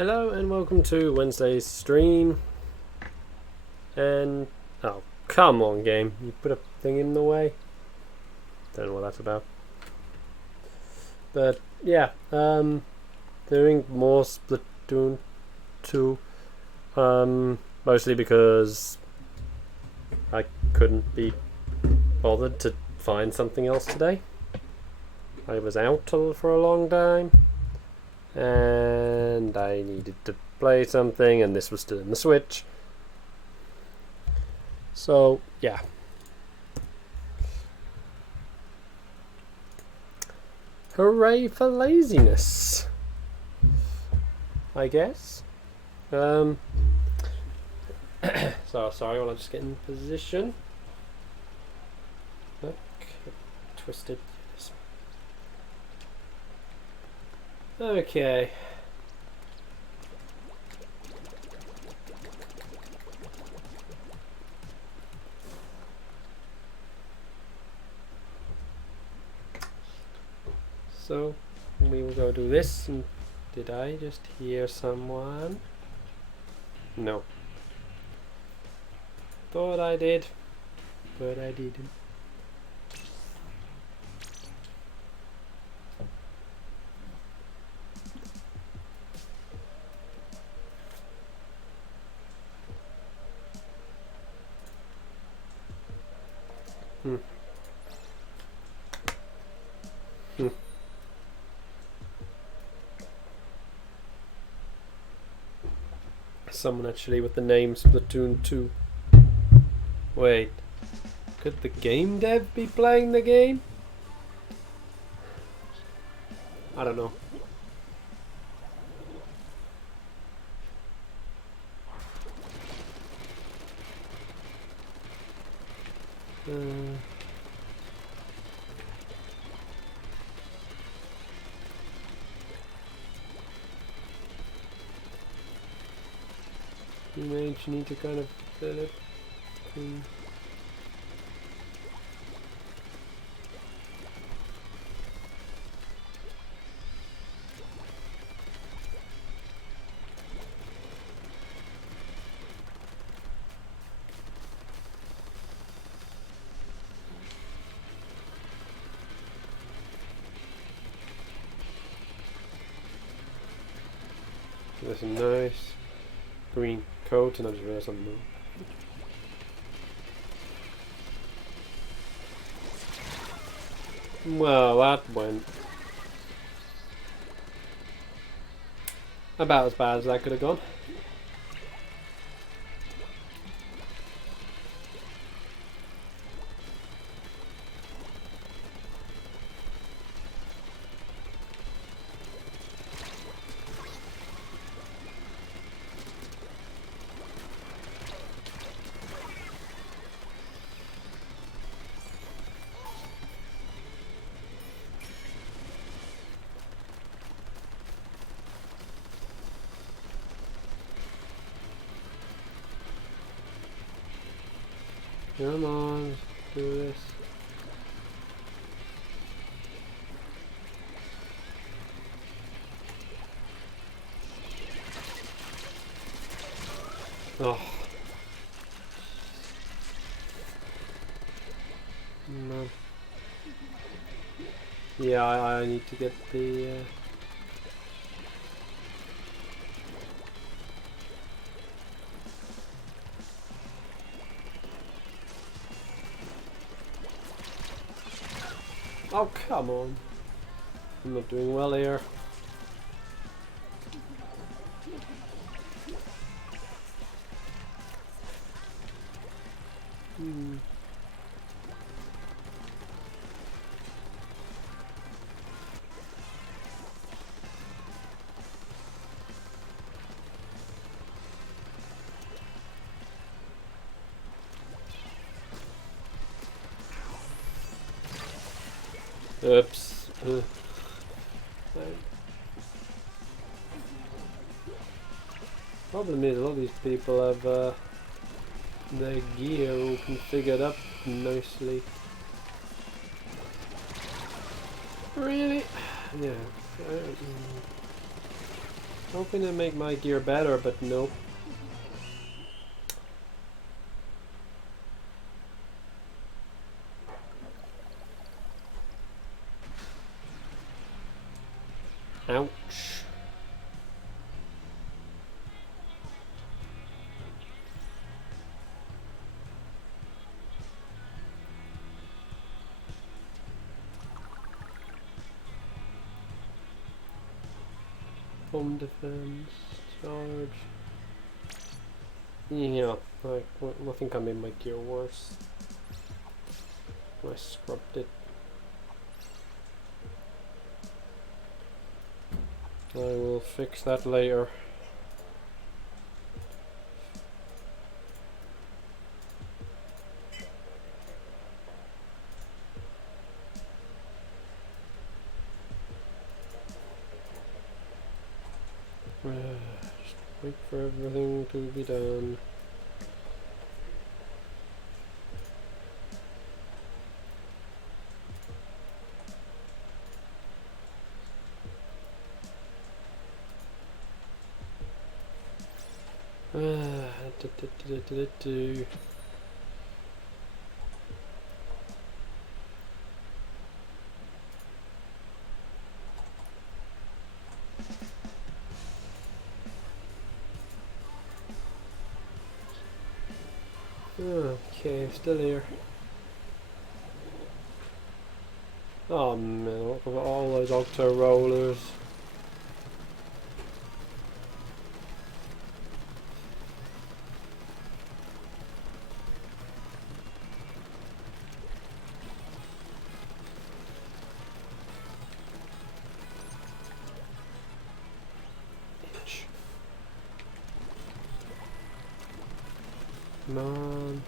Hello and welcome to Wednesday's stream. And oh, come on, game! You put a thing in the way. Don't know what that's about. But yeah, doing more Splatoon 2. Mostly because I couldn't be bothered to find something else today. I was out for a long time. And I needed to play something, and this was still in the Switch. So, yeah. Hooray for laziness, I guess. So, sorry while I just get in position. Look, twisted. Okay. So we will go do this. And did I just hear someone? No. Thought I did, but I didn't. Someone actually with the name Splatoon 2. Wait, could the game dev be playing the game? I don't know. You need to kind of fill it in. There's a nice green coat, and I just realized something. Well, that went about as bad as that could have gone. Come on, let's do this. Oh. No. Yeah, I need to get the... Oh, come on. I'm not doing well here. Oops. Problem is, a lot of these people have their gear all configured up nicely. Really? Yeah. Hoping to make my gear better, but nope. Ouch. Home defense, charge. Yeah, I think I made my gear worse. I scrubbed it. I will fix that later. Just wait for everything to be done. Okay, still here. Oh man, what about all those octo rollers? Itch. Come on.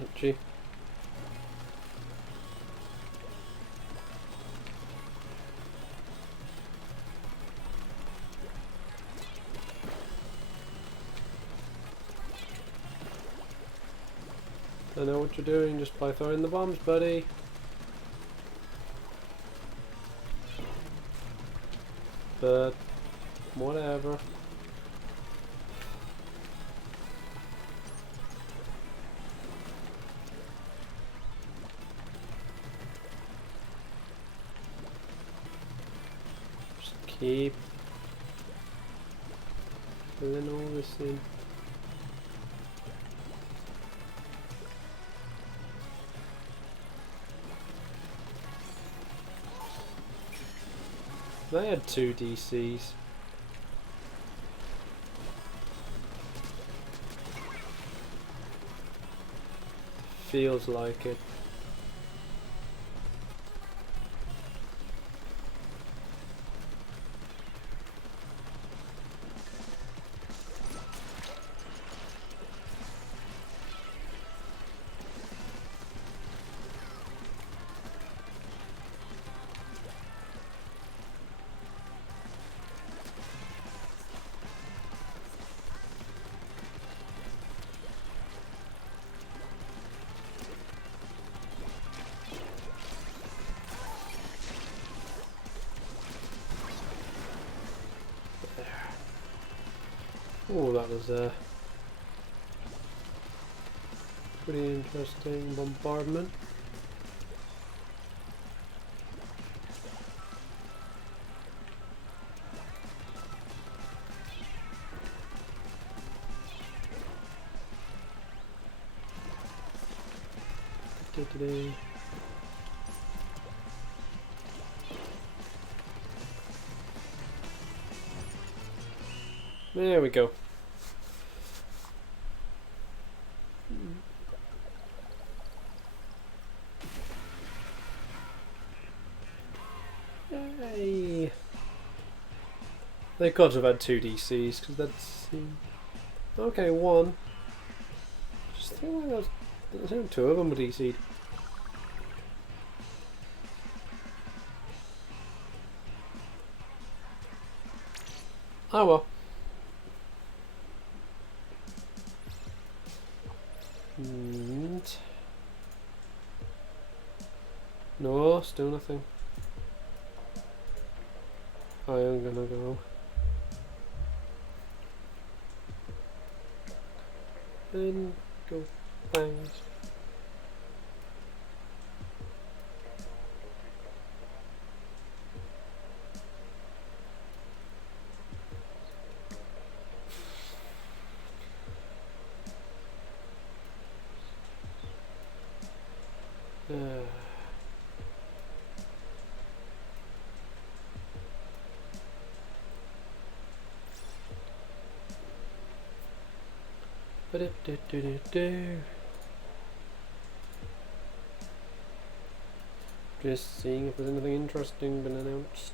Itchy. I know what you're doing just by throwing the bombs, buddy. But whatever. Just keep filling all this in. I had 2 DCs. Feels like it. Oh, that was pretty interesting bombardment. Today. There we go. Yay! They could have had 2 DCs because that's okay. 1. feel like there's only 2 of them with EC'd. Oh well. And no, still nothing. I am gonna go. And go bangs. Just seeing if there's anything interesting been announced.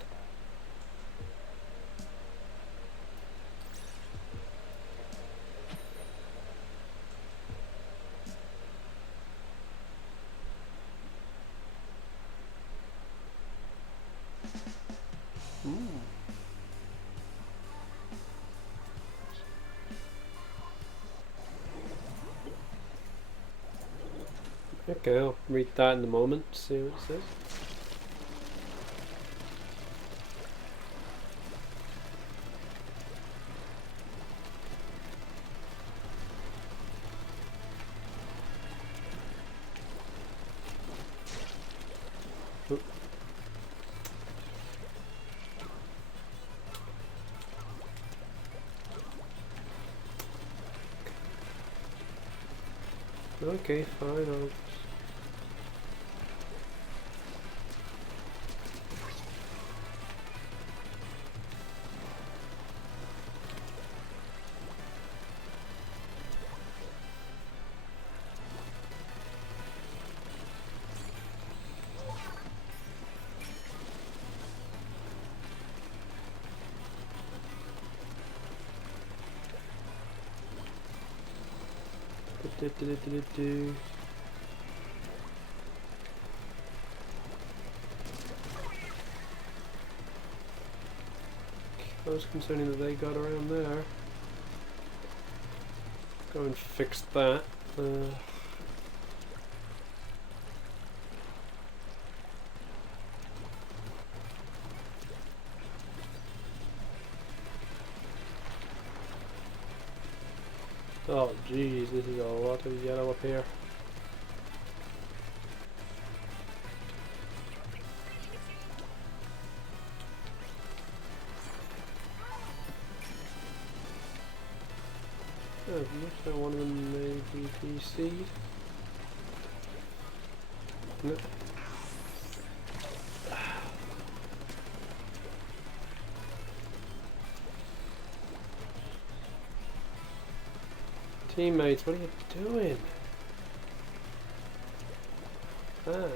Okay, I'll read that in a moment, see what it says. Okay, fine, I'll... I was concerning that they got around there. Go and fix that. Oh jeez, this is a lot of yellow up here. Oh, looks like one of them may be DC'd. No. Teammates, what are you doing? Ah.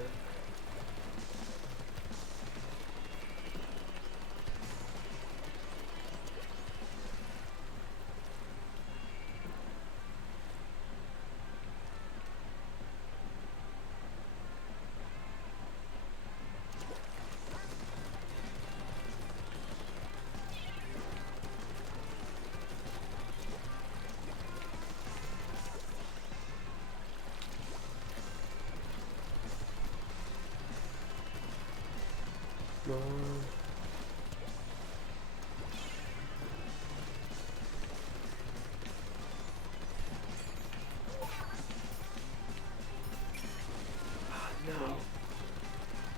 No.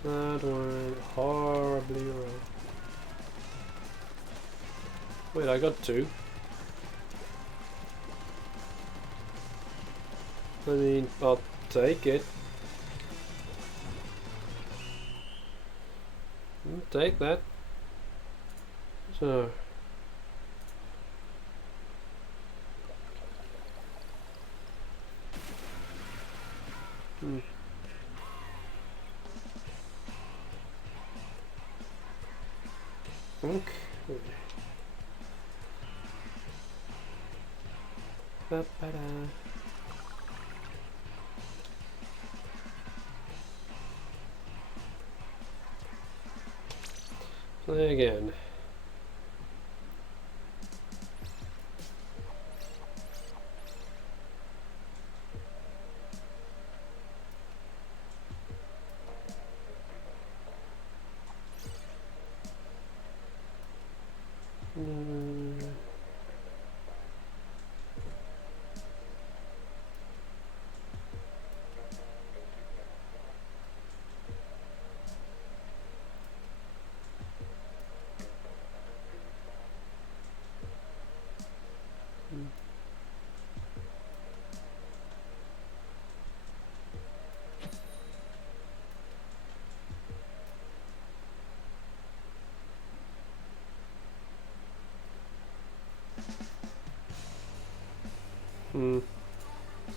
That went horribly wrong. Wait, I got 2. I mean, I'll take it. I'll take that. So. Okay. Ba-ba-da. Play again.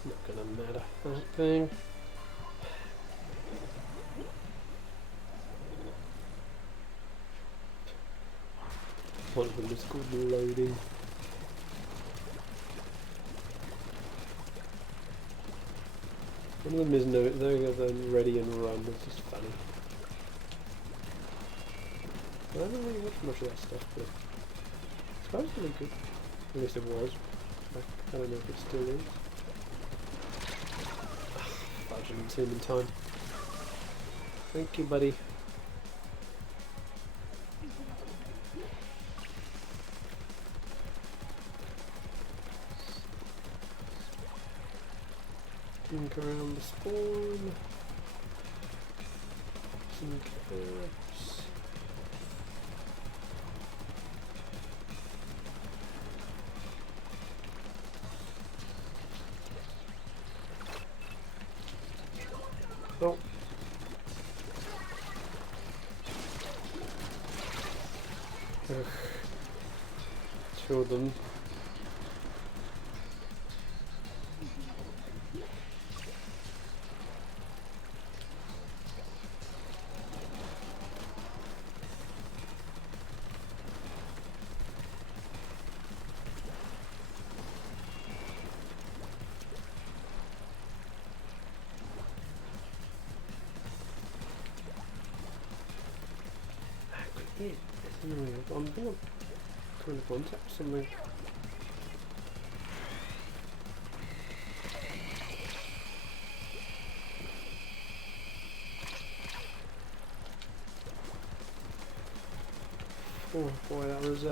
Not gonna matter, that thing. One of them is called loading. One of them is no, they're ready and run, it's just funny. I don't really watch much of that stuff, but it's supposedly good. At least it was. I don't know if it still is. I didn't see him in time. Thank you, buddy. Think around the spawn. Some caps. Oh. Ugh. Two of them. I'm trying to contact something. Oh boy, that was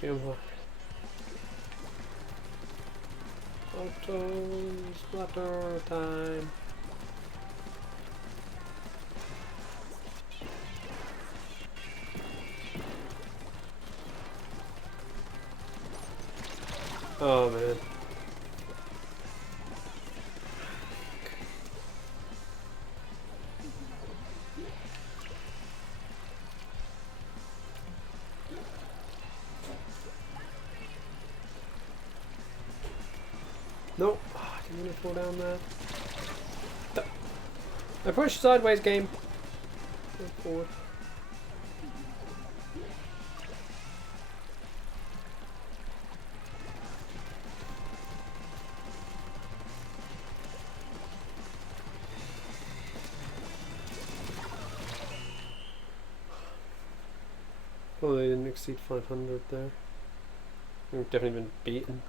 camera. Auto splatter time. Oh man. Nope. Oh, I didn't want to fall down there. I pushed sideways, game. Go forward. Well, they didn't exceed 500 there. They've definitely been beaten.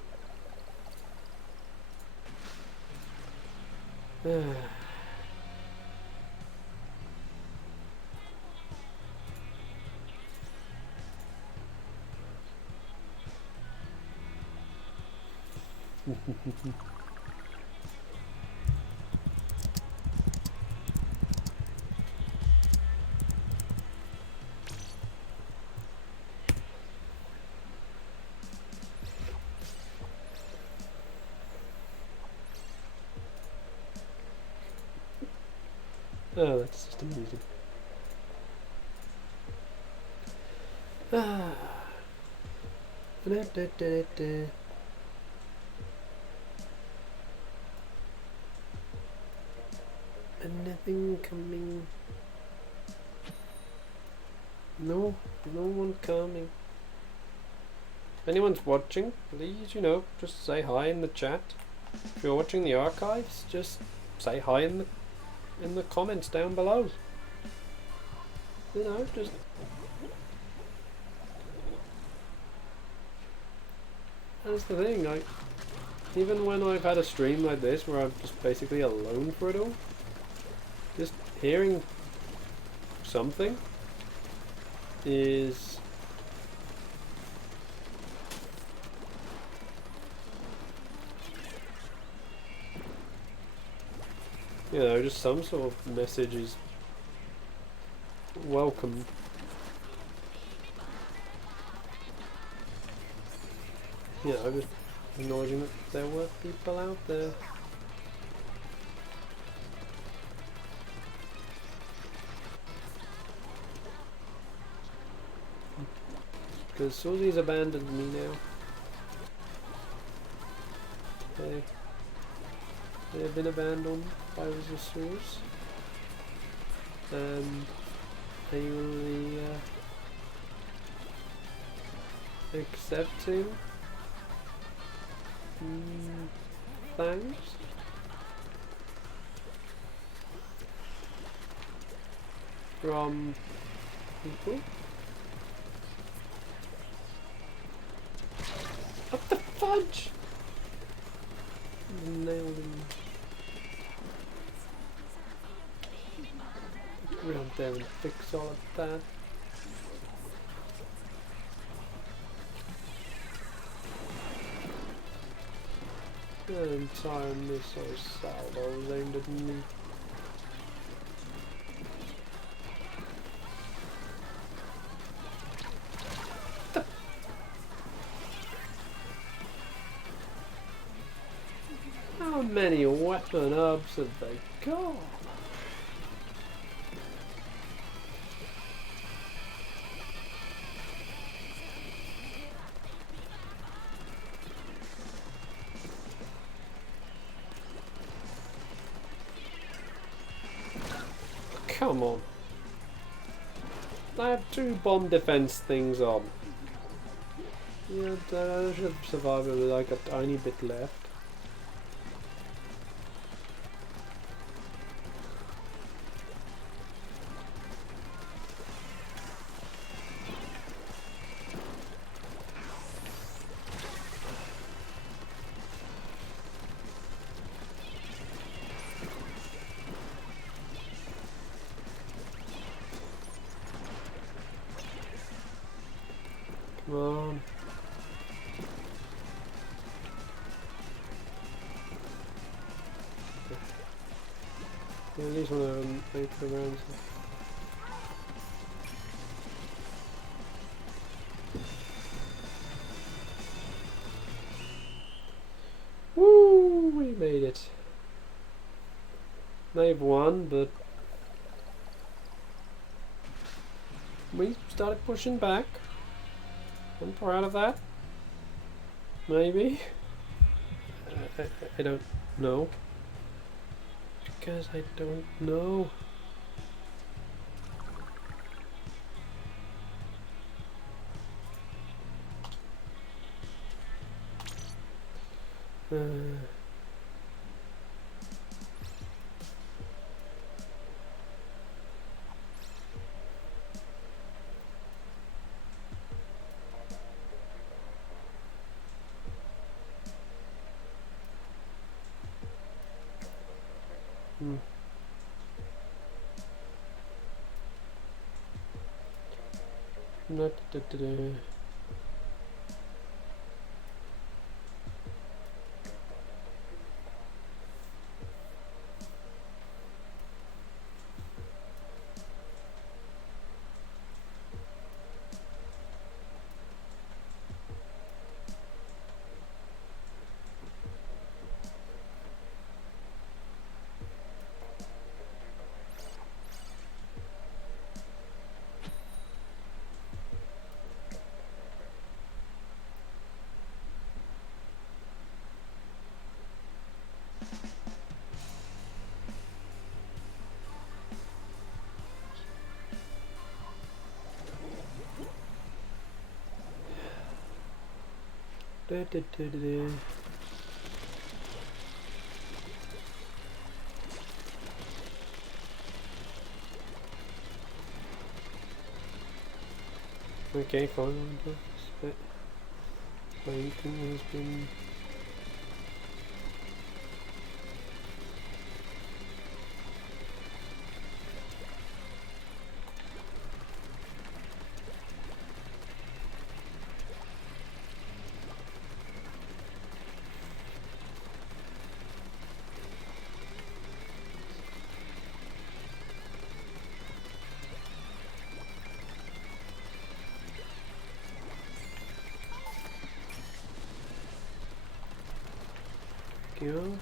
Oh, that's just amusing. Ah. Da, da, da, da. Anything coming? No, no one coming. If anyone's watching, please, just say hi in the chat. If you're watching the archives, just say hi in the comments down below. Just that's the thing. Even when I've had a stream like this where I'm just basically alone for it all, just hearing something is just some sort of message is welcome. Just acknowledging that there were people out there. Because Susie's abandoned me now. They've been abandoned by the source. And they will be accepting thanks from people. What the fudge? Nailed him. Get around there and fix all of that. An entire missile salvo aimed at me. How many weapon hubs have they got? Come on. I have 2 bomb defense things on. Yeah, I should have survived with like a tiny bit left. Come on. Yeah, at least one of them make the rounds. Woo! We made it. They've won, but we started pushing back. I'm proud of that. Maybe. I don't know. Because I don't know. Not today. Okay, fine. But Lincoln has been. Go.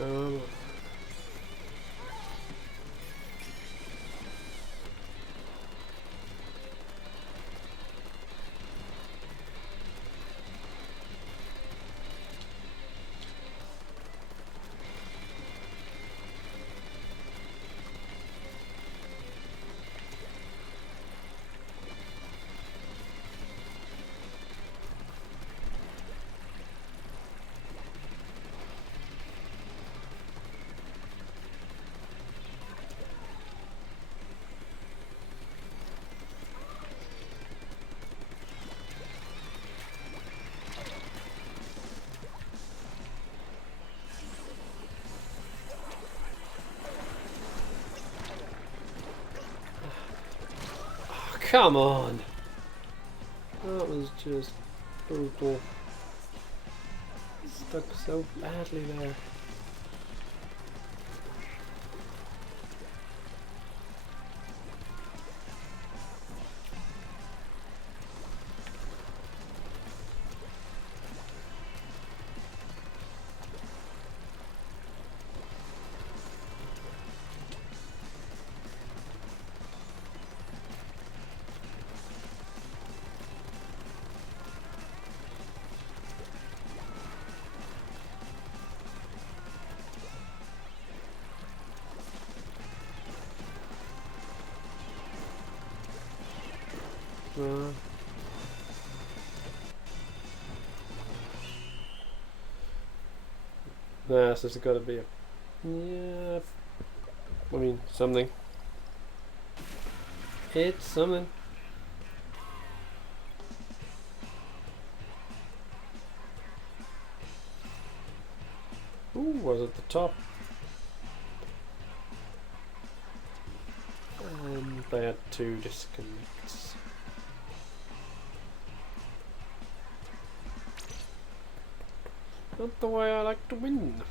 Oh. Come on! That was just brutal. Stuck so badly there. Nah, so there's gotta be a... Yeah... I mean, something. It's something. Ooh, was at the top. And they had 2 disconnects. Not the way I like to win.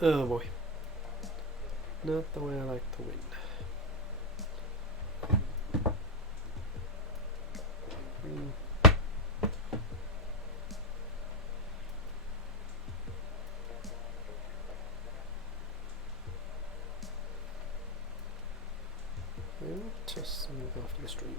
Oh boy. Not the way I like to win. Test something after the stream.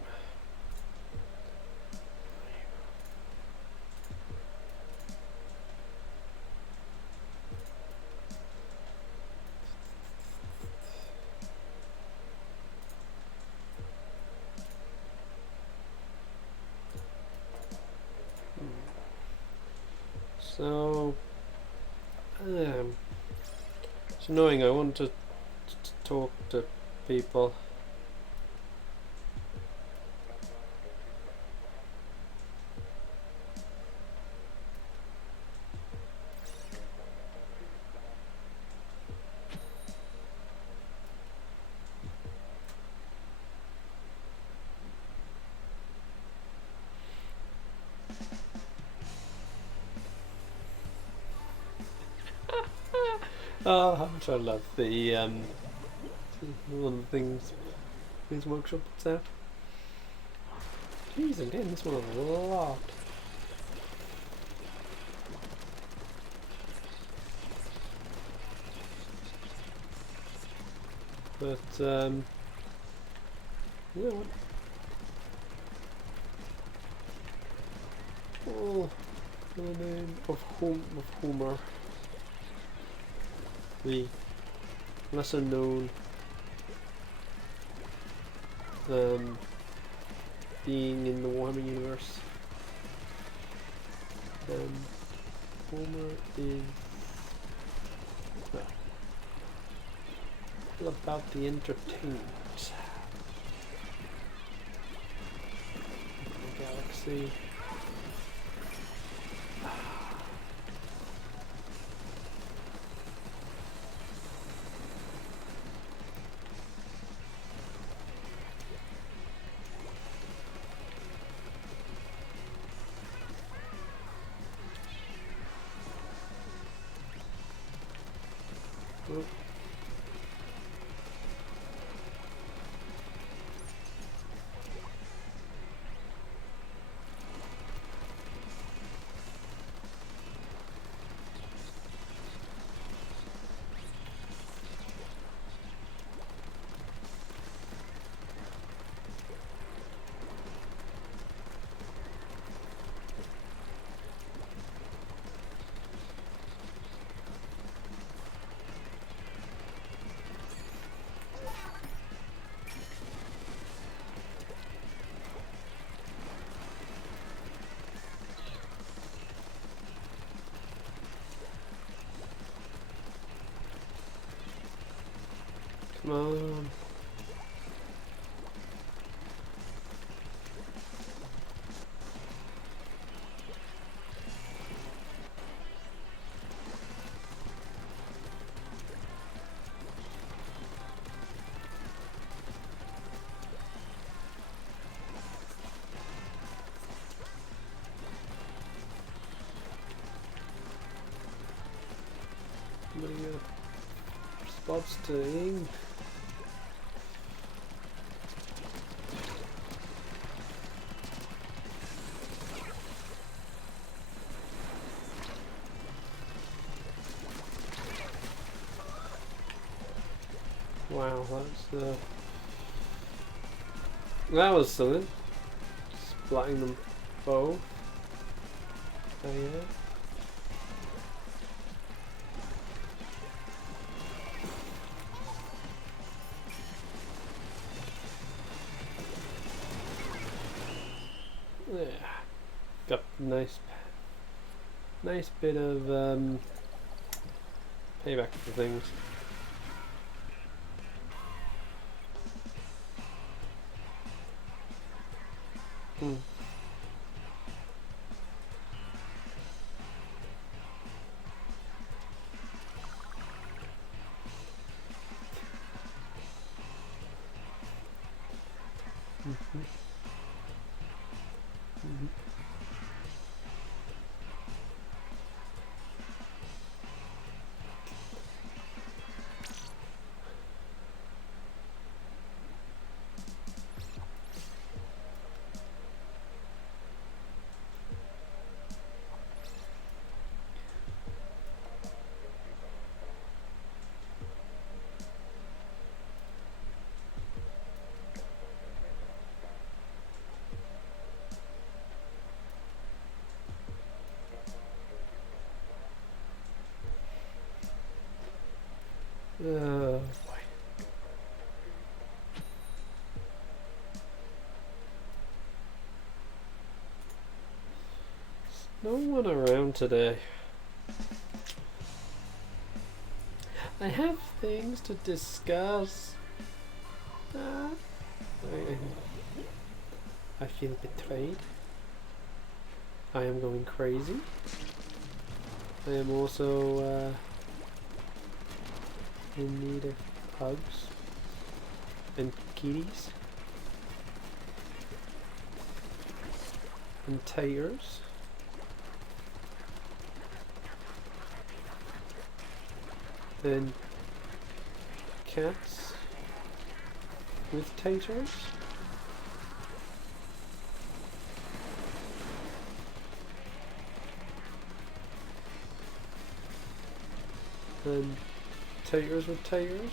So, it's annoying. I want to talk to people. Oh, how much I love the One of the things his workshop puts out. Jeez, I'm getting this one a lot. But you know what? Oh, the name of Homer, the lesser known being in the Warhammer universe. Homer is all about the entertainment. The galaxy. Come on. Somebody got spots to aim. Wow, that was something. Splatting them both. Oh yeah. Yeah. Got nice bit of payback for things. Boy. No one around today. I have things to discuss. I feel betrayed. I am going crazy. I am also in need of hugs and kitties and taters. And cats with taters. And taters with taters.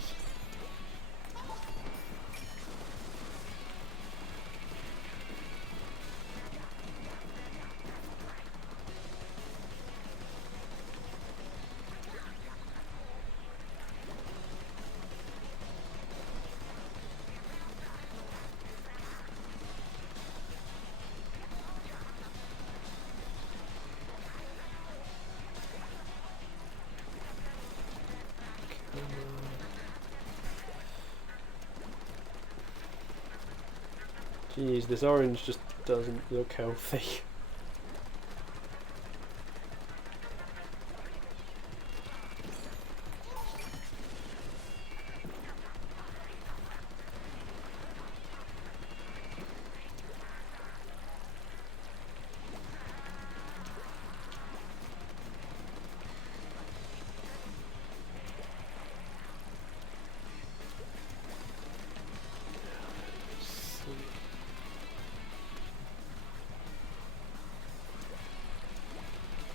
Jeez, this orange just doesn't look healthy.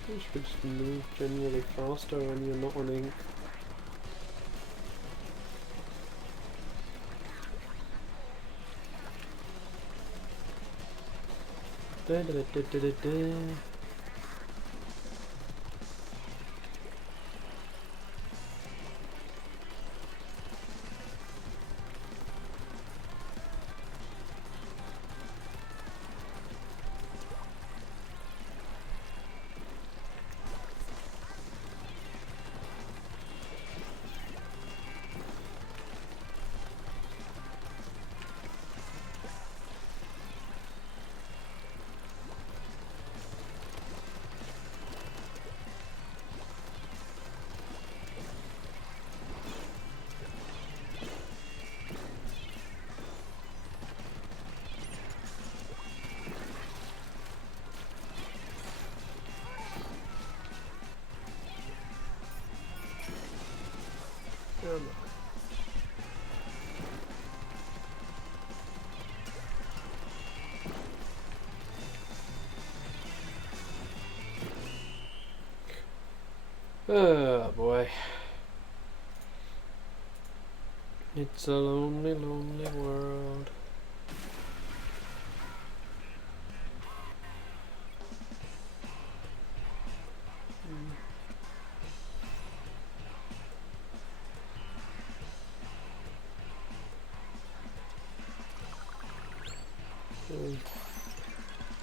You should just move generally faster when you're not on ink. Da, da, da, da, da, da. Oh boy. It's a lonely, lonely world.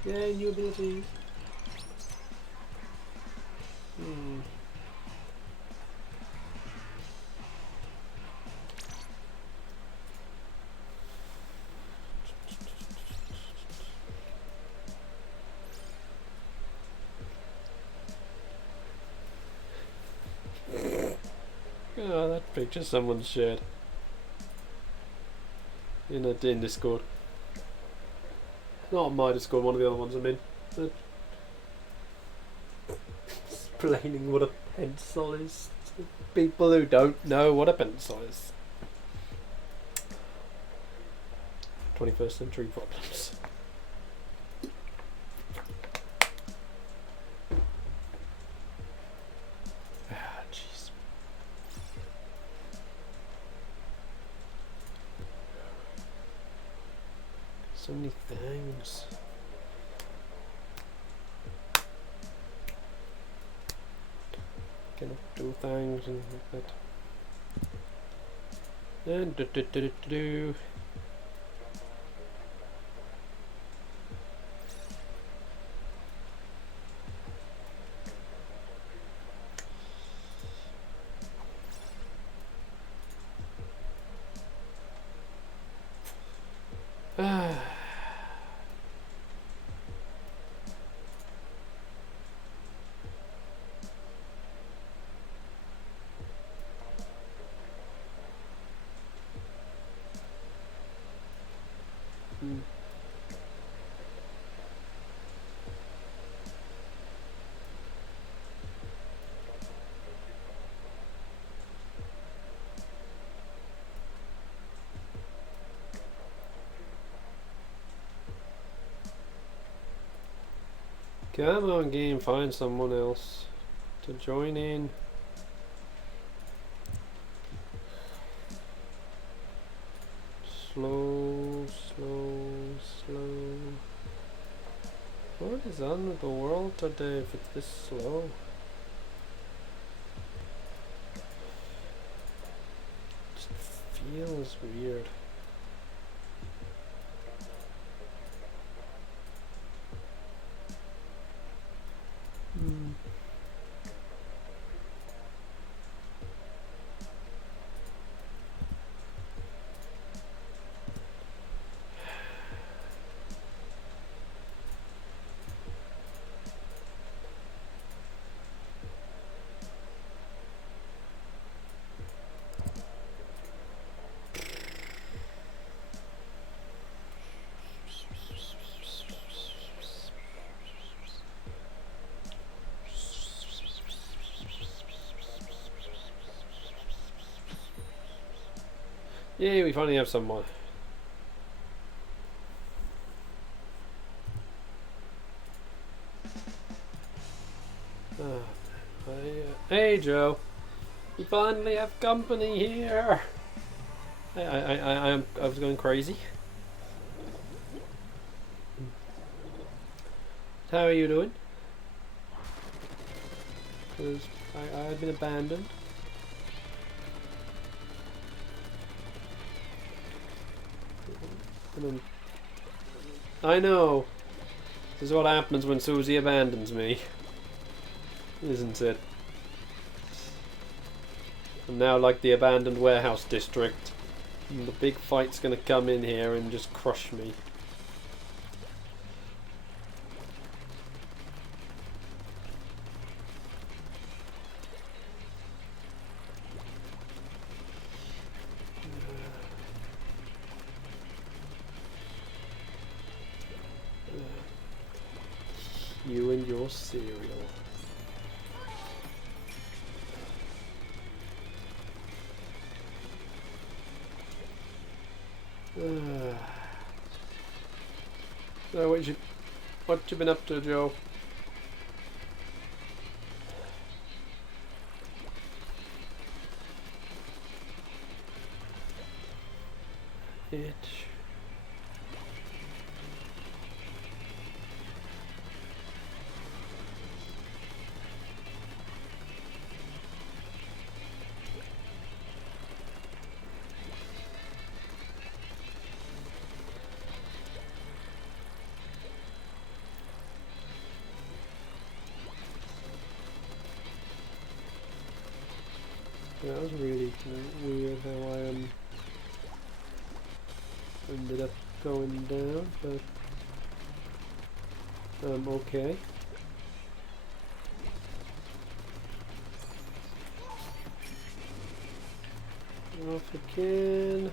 Yeah, new abilities. Oh, that picture someone shared in Discord. Not on my Discord, one of the other ones I'm in. But explaining what a pencil is to people who don't know what a pencil is. 21st century problems. Ah, jeez. So many things. Cannot do things and like that. And do. Come on, game, find someone else to join in. Slow, slow, slow. What is on with the world today if it's this slow? Just feels weird. Yay, we finally have someone. Hey Joe, we finally have company here. I was going crazy. How are you doing? Because I had been abandoned. I know. This is what happens when Susie abandons me. Isn't it? I'm now like the abandoned warehouse district. And the big fight's gonna come in here and just crush me. You and your cereal. So what you been up to, Joe? Itch. That was really weird how I ended up going down, but okay. Off again.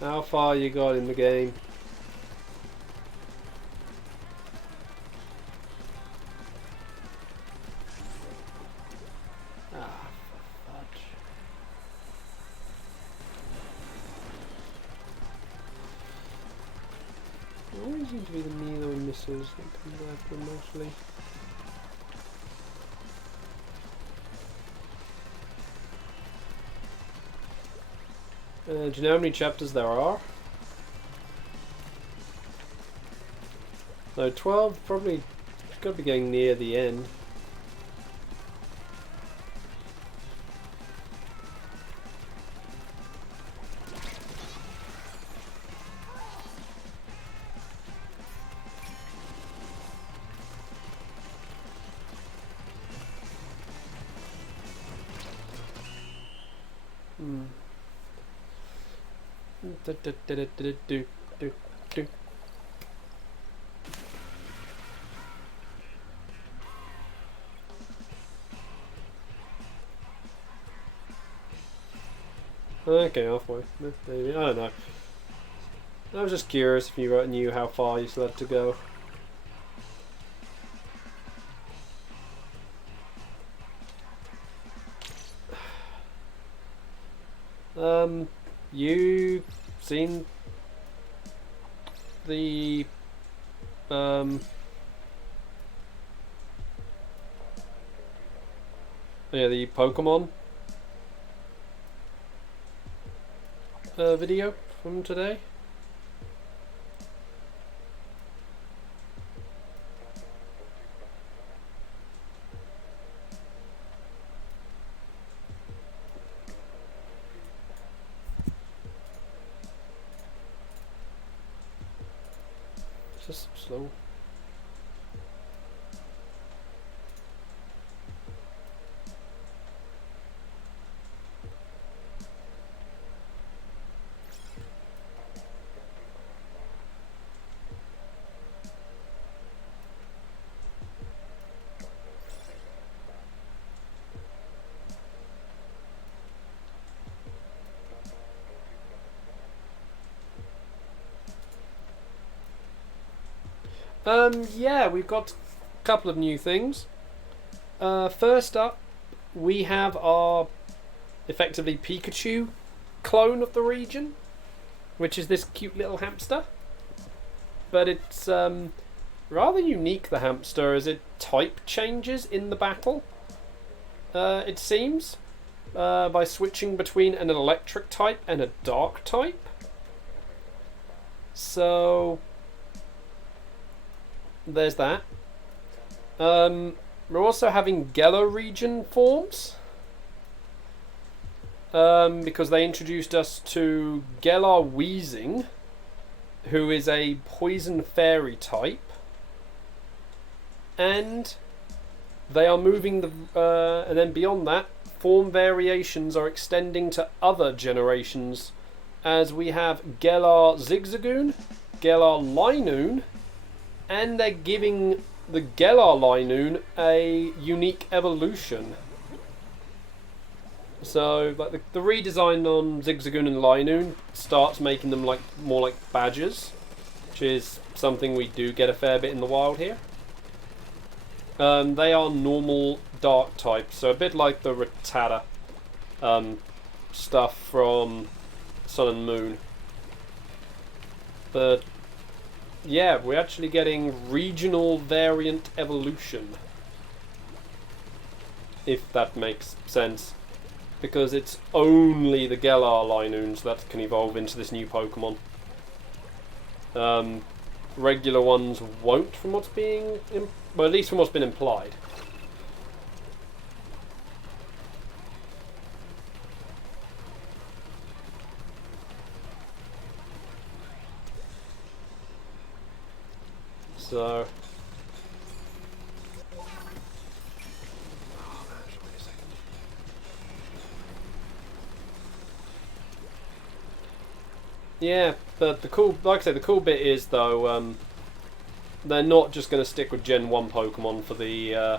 How far you got in the game? Ah, fudge. It always seems to be the Milo missiles that come after mostly. Do you know how many chapters there are? No, 12 probably got to be getting near the end. Okay, halfway. Maybe. I don't know. I was just curious if you knew how far you still had to go. You seen the yeah, the Pokemon video from today? It's just slow. Yeah, we've got a couple of new things. First up, we have our effectively Pikachu clone of the region, which is this cute little hamster. But it's rather unique, the hamster, as it type changes in the battle, it seems, by switching between an electric type and a dark type. So there's that. We're also having Galar region forms, because they introduced us to Galar Weezing, who is a poison fairy type, and they are moving the and then beyond that, form variations are extending to other generations, as we have Galar Zigzagoon, Galar Linoon, and they're giving the Galar Linoon a unique evolution. So, like the redesign on Zigzagoon and Linoon starts making them like more like badgers, which is something we do get a fair bit in the wild here. They are normal dark types, so a bit like the Rattata stuff from Sun and Moon. But yeah, we're actually getting regional variant evolution, if that makes sense. Because it's only the Galar Linoons that can evolve into this new Pokemon. Regular ones won't, from what's being... well, at least from what's been implied. So... yeah, but the cool, like I say, the cool bit is though, they're not just going to stick with Gen 1 Pokemon for the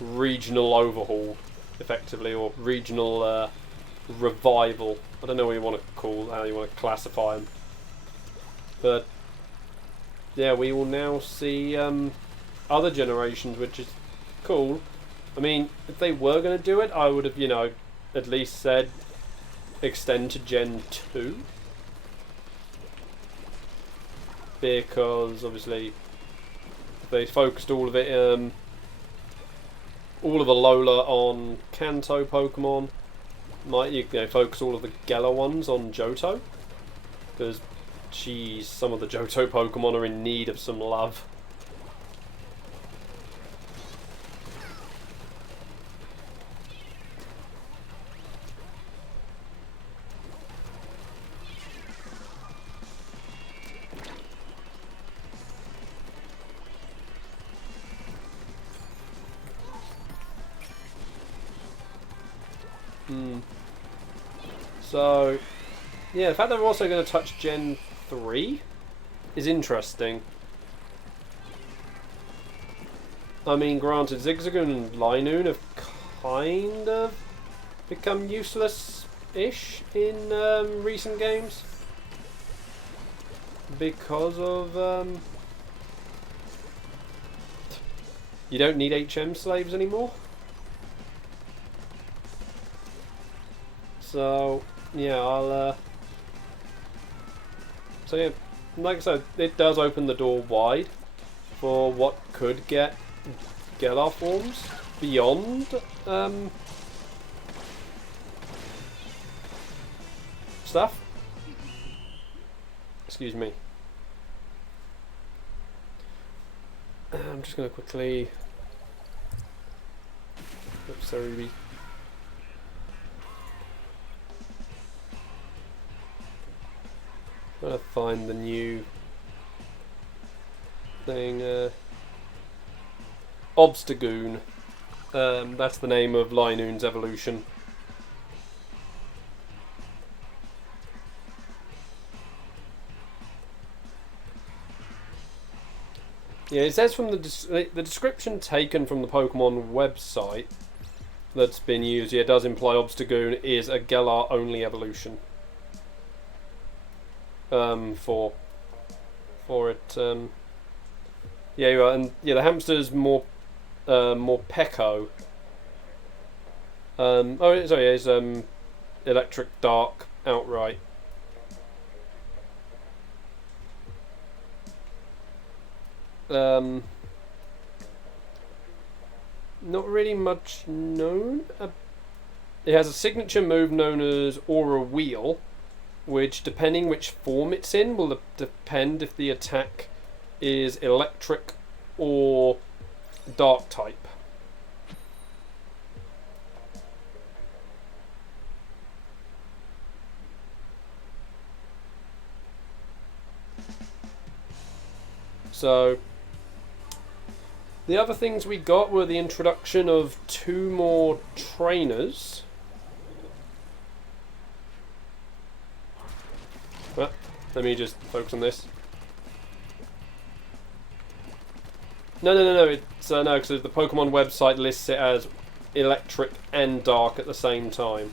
regional overhaul, effectively, or regional revival. I don't know what you want to call, how you want to classify them. But yeah, we will now see other generations, which is cool. I mean, if they were going to do it, I would have, you know, at least said extend to Gen 2. Because obviously they focused all of it, all of Alola on Kanto Pokemon. Might you know, focus all of the Galar ones on Johto? Because, geez, some of the Johto Pokemon are in need of some love. So, yeah, the fact that we're also going to touch Gen 3 is interesting. I mean, granted, Zigzagoon and Linoon have kind of become useless-ish in recent games. Because of, you don't need HM slaves anymore. So... yeah, I'll. So yeah, like I said, it does open the door wide for what could get Galar forms beyond stuff. Excuse me. I'm just going to quickly... Oops, sorry. I'm going to find the new thing. Obstagoon. That's the name of Linoon's evolution. Yeah, it says from the description taken from the Pokemon website that's been used, yeah, it does imply Obstagoon is a Galar only evolution. For it, yeah, you're right, and yeah, the hamster's more Pecco. Oh, sorry, it's Electric Dark outright. Not really much known. It has a signature move known as Aura Wheel, which, depending which form it's in, will depend if the attack is electric or dark type. So the other things we got were the introduction of 2 more trainers. Well, let me just focus on this. No. It's no, because the Pokemon website lists it as electric and dark at the same time.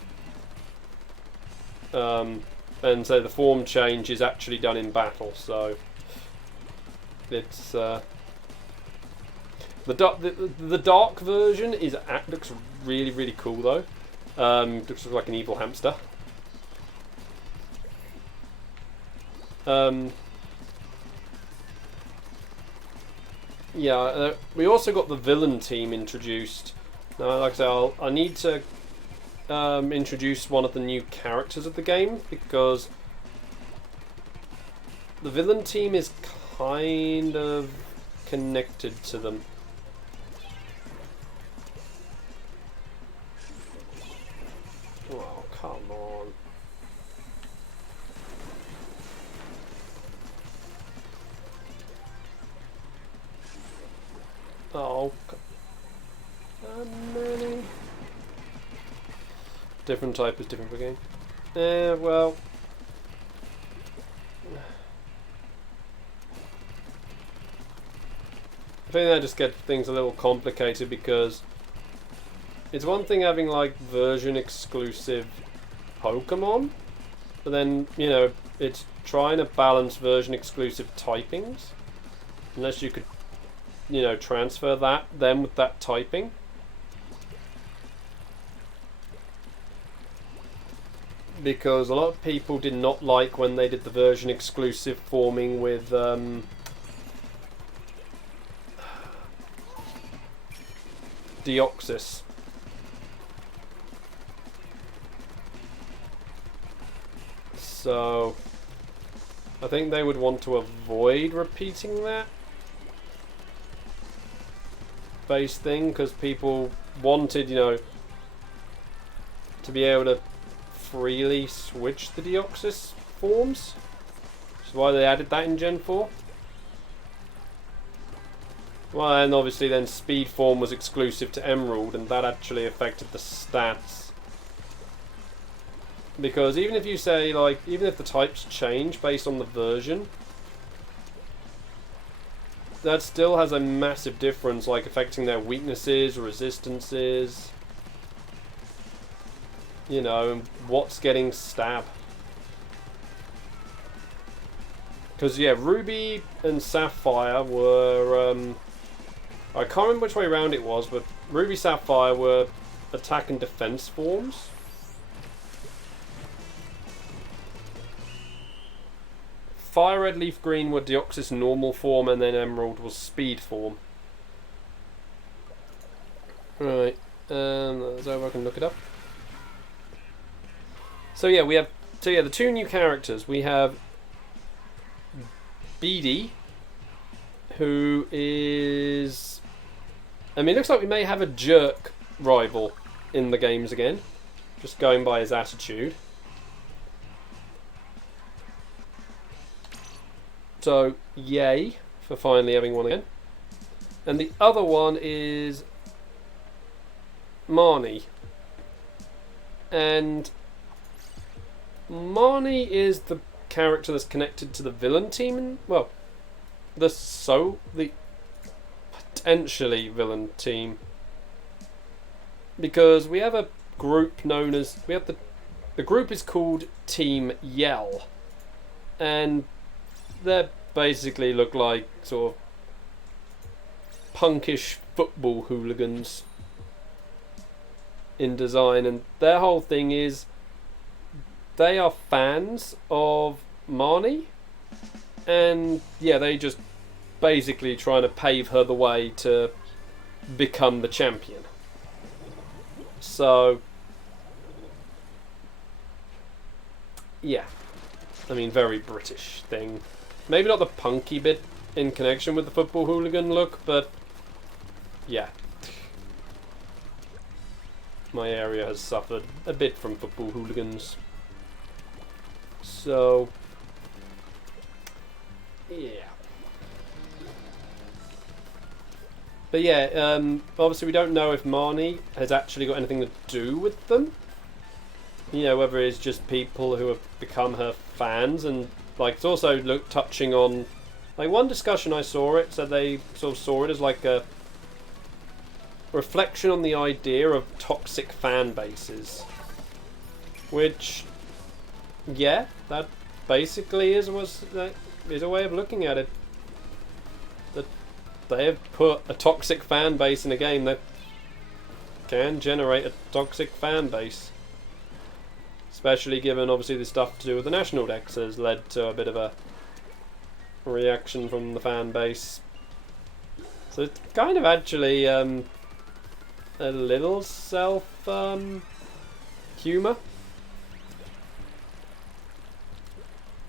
And so the form change is actually done in battle. So it's the dark version looks really cool though. Looks like an evil hamster. Yeah, we also got the villain team introduced. Now, like I said, I need to introduce one of the new characters of the game, because the villain team is kind of connected to them. Oh, come on. Oh, many. Different type is different per game. Well. I think that just gets things a little complicated, because it's one thing having like version exclusive Pokemon, but then, you know, it's trying to balance version exclusive typings. Unless you could, you know, transfer that then with that typing. Because a lot of people did not like when they did the version exclusive forming with Deoxys. So I think they would want to avoid repeating that base thing, because people wanted, you know, to be able to freely switch the Deoxys forms. Which is why they added that in Gen 4. Well, and obviously then Speed form was exclusive to Emerald, and that actually affected the stats. Because even if you say, like, even if the types change based on the version, that still has a massive difference, like affecting their weaknesses, resistances, you know, and what's getting stab. Because, yeah, Ruby and Sapphire were, I can't remember which way around it was, but Ruby Sapphire were attack and defense forms. Fire Red, Leaf Green were Deoxys normal form, and then Emerald was speed form. Right, so I can look it up. So yeah, we have the two new characters. We have BD, who is... I mean, it looks like we may have a jerk rival in the games again, just going by his attitude. So, yay for finally having one again. And the other one is Marnie. And Marnie is the character that's connected to the villain team. Well, the potentially villain team. Because we have a group known as... The group is called Team Yell. And they basically look like sort of punkish football hooligans in design, and their whole thing is they are fans of Marnie, and yeah, they just basically trying to pave her the way to become the champion. So yeah, I mean, very British thing. Maybe not the punky bit in connection with the football hooligan look, but yeah. My area has suffered a bit from football hooligans. So, yeah. But yeah, obviously we don't know if Marnie has actually got anything to do with them. You know, whether it's just people who have become her fans, and like it's also touching on, like one discussion I saw it said they sort of saw it as like a reflection on the idea of toxic fan bases, which yeah, that basically is a way of looking at it. That they have put a toxic fan base in a game that can generate a toxic fan base. Especially given, obviously, the stuff to do with the national decks has led to a bit of a reaction from the fan base. So it's kind of actually a little self-humour.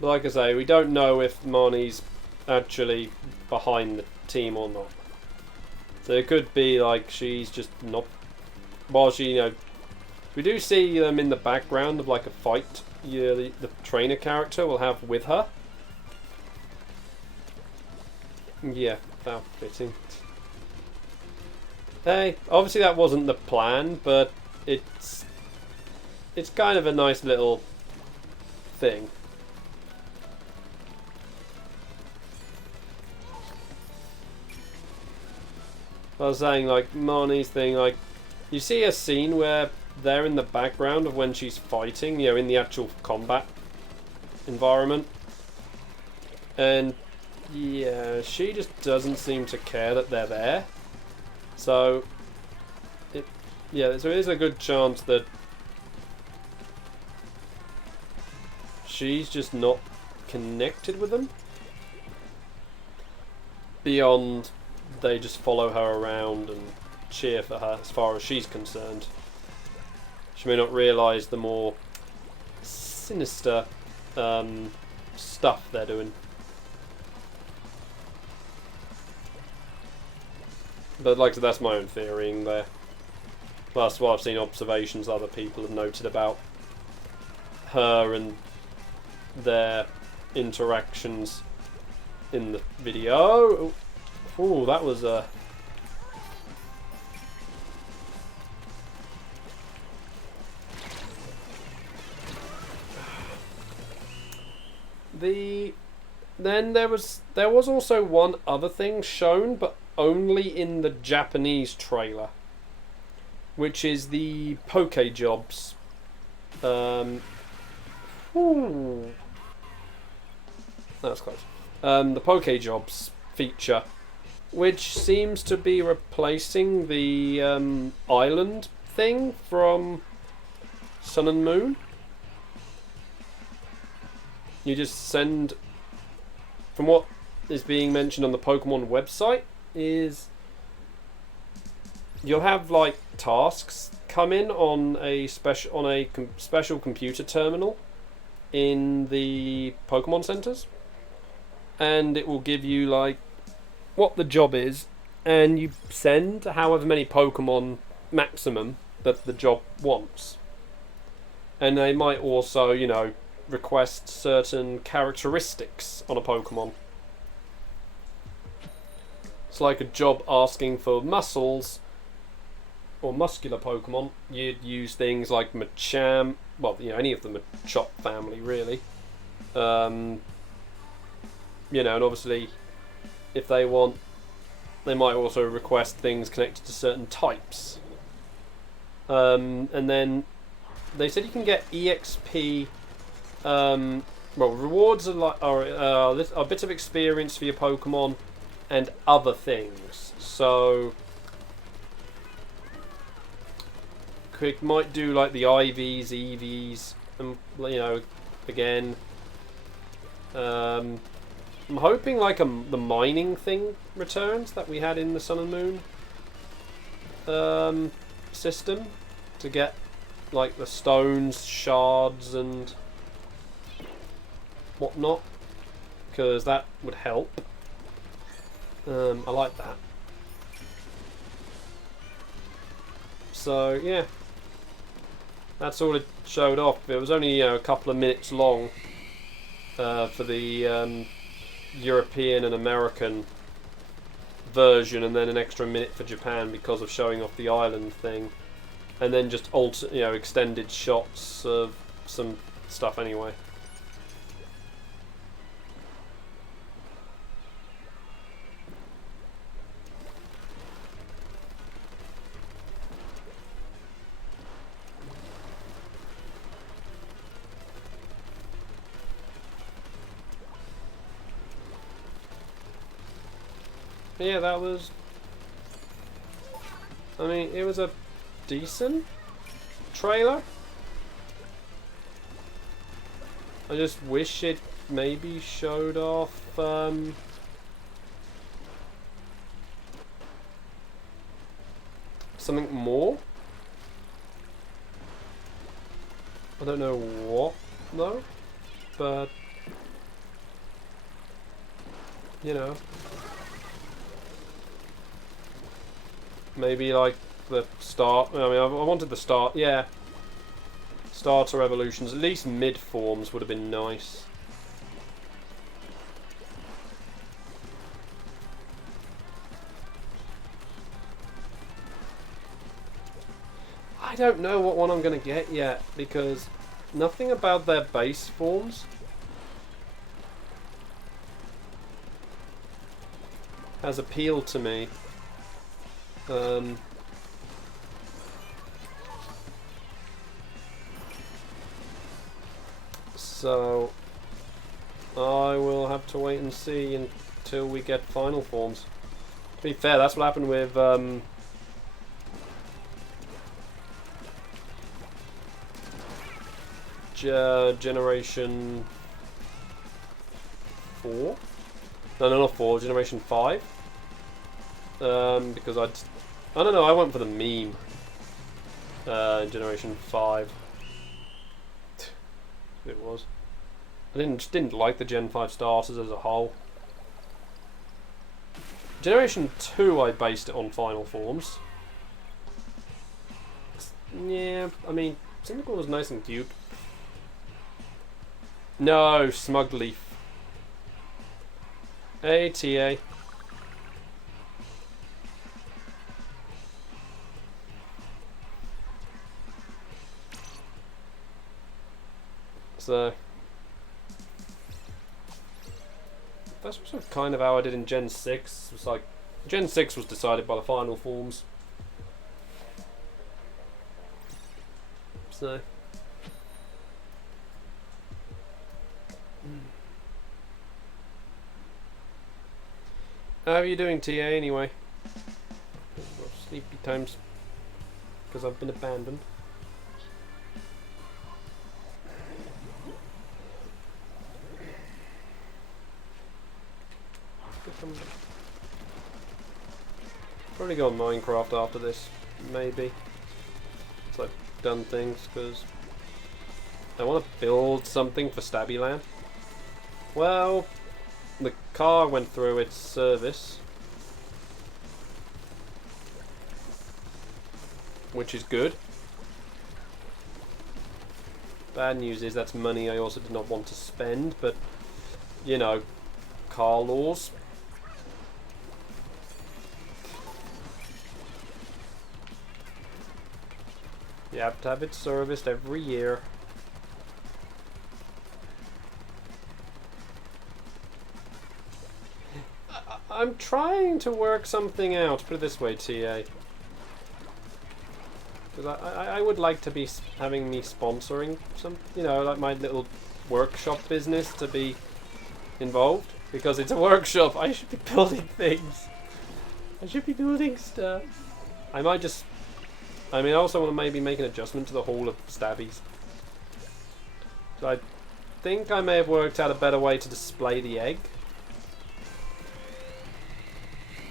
But like I say, we don't know if Marnie's actually behind the team or not. So it could be like she's just not... While she, you know... We do see them in the background of like a fight the trainer character will have with her. Yeah, that fitting. Hey, obviously that wasn't the plan, but it's kind of a nice little thing. I was saying, like, Marnie's thing, like, you see a scene where they're in the background of when she's fighting, you know, in the actual combat environment. And yeah, she just doesn't seem to care that they're there. So so it is a good chance that she's just not connected with them. Beyond they just follow her around and cheer for her as far as she's concerned. She may not realise the more sinister stuff they're doing. But like I said, that's my own theorying there. Plus what I've seen observations other people have noted about her and their interactions in the video. Oh, that was a... Then there was also one other thing shown, but only in the Japanese trailer, which is the Poke Jobs. That was close. The Poke Jobs feature, which seems to be replacing the island thing from Sun and Moon. You just send from what is being mentioned on the Pokemon website, is you'll have like tasks come in on a special computer terminal in the Pokemon centers, and it will give you like what the job is, and you send however many Pokemon maximum that the job wants. And they might also, you know, request certain characteristics on a Pokemon. It's like a job asking for muscles or muscular Pokemon. You'd use things like Machamp, well, you know, any of the Machop family, really. You know, and obviously, if they want, they might also request things connected to certain types. And then they said you can get EXP. Well, rewards are a bit of experience for your Pokemon and other things. So, Quick might do like the IVs, EVs, and you know, again. I'm hoping like the mining thing returns that we had in the Sun and Moon system to get like the stones, shards, and whatnot, because that would help. I like that. So yeah, that's all it showed off. It was only, you know, a couple of minutes long for the European and American version, and then an extra minute for Japan because of showing off the island thing, and then just extended shots of some stuff anyway. Yeah, that was... I mean, it was a decent trailer. I just wish it maybe showed off something more. I don't know what though, but you know, maybe like the start. I mean, I wanted the start. Yeah, starter evolutions. At least mid forms would have been nice. I don't know what one I'm going to get yet, because nothing about their base forms has appealed to me. So I will have to wait and see until we get final forms. To be fair, that's what happened with Generation 4? No, not 4, Generation 5. Because I don't know, I went for the meme in Generation 5. It was. I didn't like the Gen 5 starters as a whole. Generation 2 I based it on final forms. Yeah, I mean, Cyndaquil was nice and cute. No, Smugleaf. Hey, TA. So that's sort of kind of how I did in Gen 6. It was like Gen 6 was decided by the final forms. So how are you doing, TA, anyway? Sleepy times because I've been abandoned. Probably go on Minecraft after this, maybe. So I've done things, because I want to build something for Stabby Land. Well, the car went through its service, which is good. Bad news is that's money I also did not want to spend, but, you know, car laws. You have to have it serviced every year. I'm trying to work something out, put it this way, TA. Because I would like to be having me sponsoring some, you know, like my little workshop business to be involved. Because it's a workshop, I should be building things. I should be building stuff. I might just... I mean, I also want to maybe make an adjustment to the Hall of Stabbies. So I think I may have worked out a better way to display the egg.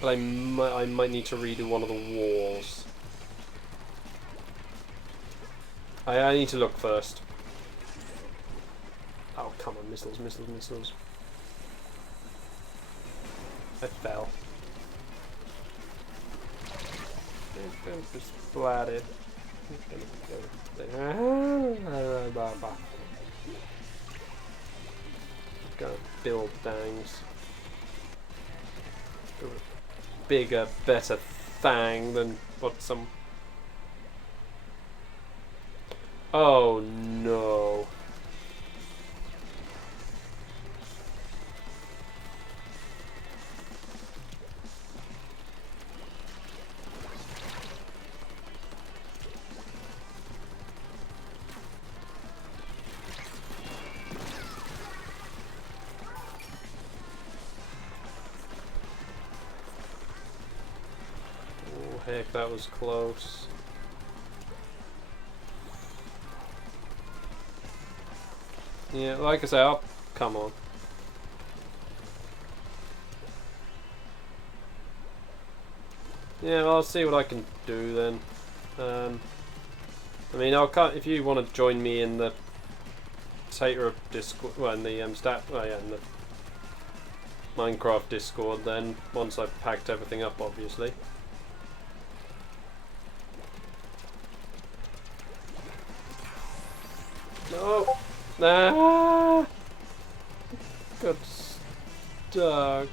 But I might need to redo one of the walls. I need to look first. Oh, come on, missiles, missiles, missiles. I fell. Don't be splatted. Gonna build things. Bigger, better thing than what some... Oh no. Oh heck, that was close. Yeah, like I say, oh, come on. Yeah, well, I'll see what I can do then. I mean, if you want to join me in the Tater Discord, well, in the in the Minecraft Discord, then once I've packed everything up, obviously. No. Ah! Got stuck.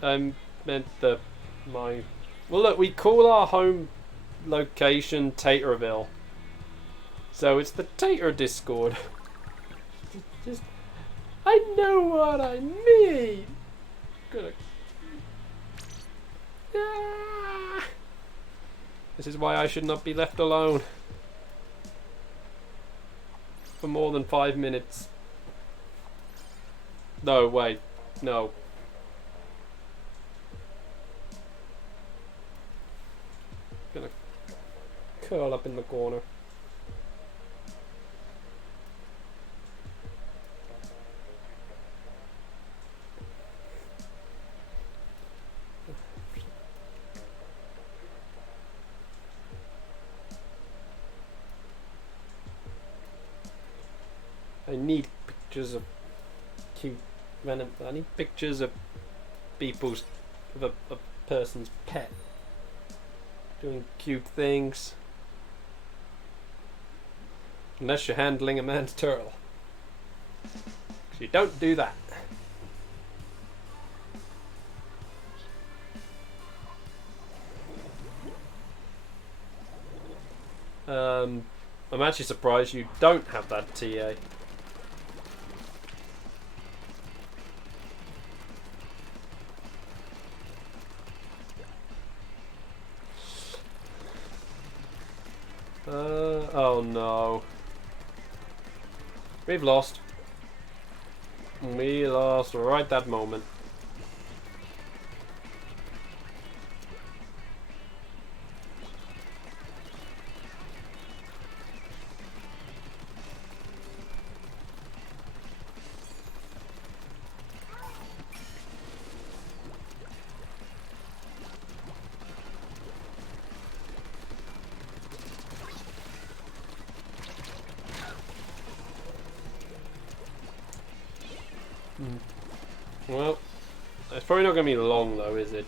I meant well, look, we call our home location Taterville, so it's the Tater Discord. Just, I know what I mean. Gonna. Ah. This is why I should not be left alone for more than 5 minutes. No, wait, no. Gonna curl up in the corner. I need pictures of cute random. I need pictures of of a person's pet doing cute things. Unless you're handling a man's turtle, 'cause you don't do that. I'm actually surprised you don't have that TA. Oh no. We've lost. We lost right that moment. Well, it's probably not going to be long though, is it?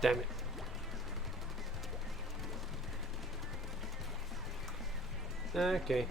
Damn it. Okay.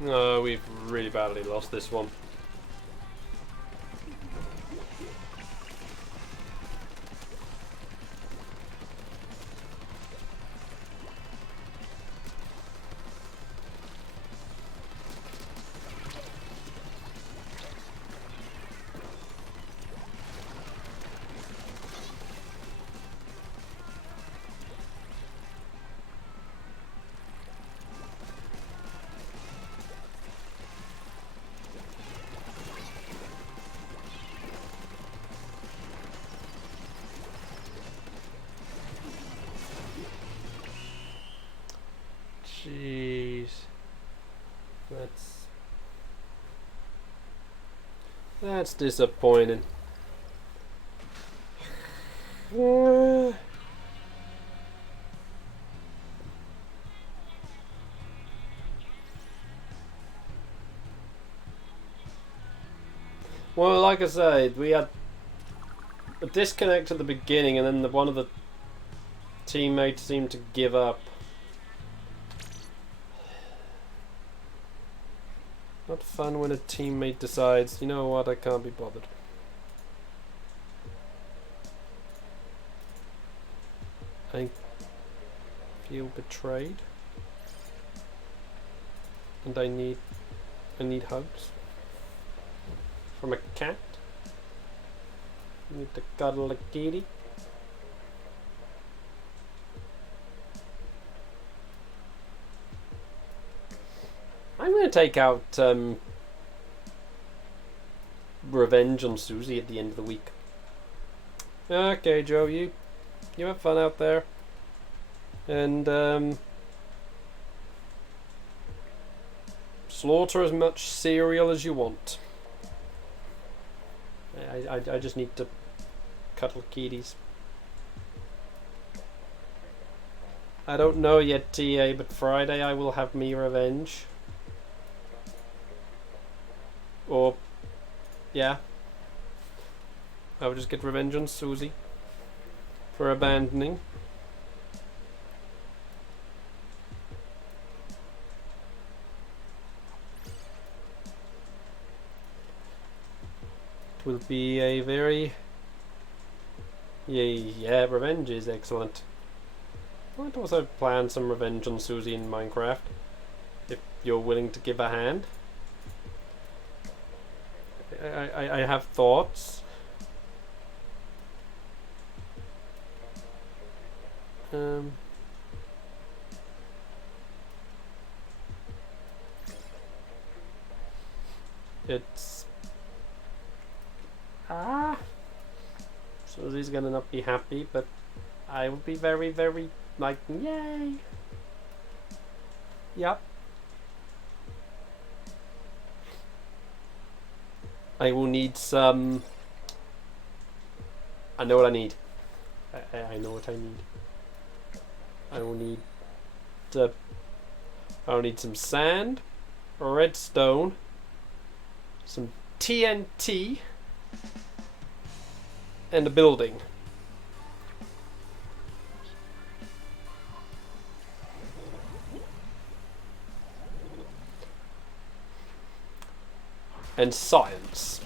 No, we've really badly lost this one. Jeez. That's disappointing. Well, like I said, we had a disconnect at the beginning, and then one of the teammates seemed to give up. Not fun when a teammate decides, you know what, I can't be bothered. I feel betrayed. And I need hugs. From a cat. I need to cuddle a kitty. I'm going to take out revenge on Susie at the end of the week. Okay, Joe, you have fun out there. And slaughter as much cereal as you want. I just need to cuddle kitties. I don't know yet, TA, but Friday I will have me revenge. Or, yeah, I will just get revenge on Susie for abandoning. It will be a very... Yeah, revenge is excellent. I might also plan some revenge on Susie in Minecraft, if you're willing to give a hand. I have thoughts. It's Susie's gonna not be happy, but I will be very, very like, yay. Yep. I will need some... I know what I need. I know what I need. I will need some sand. redstone, some TNT, and a building. And science.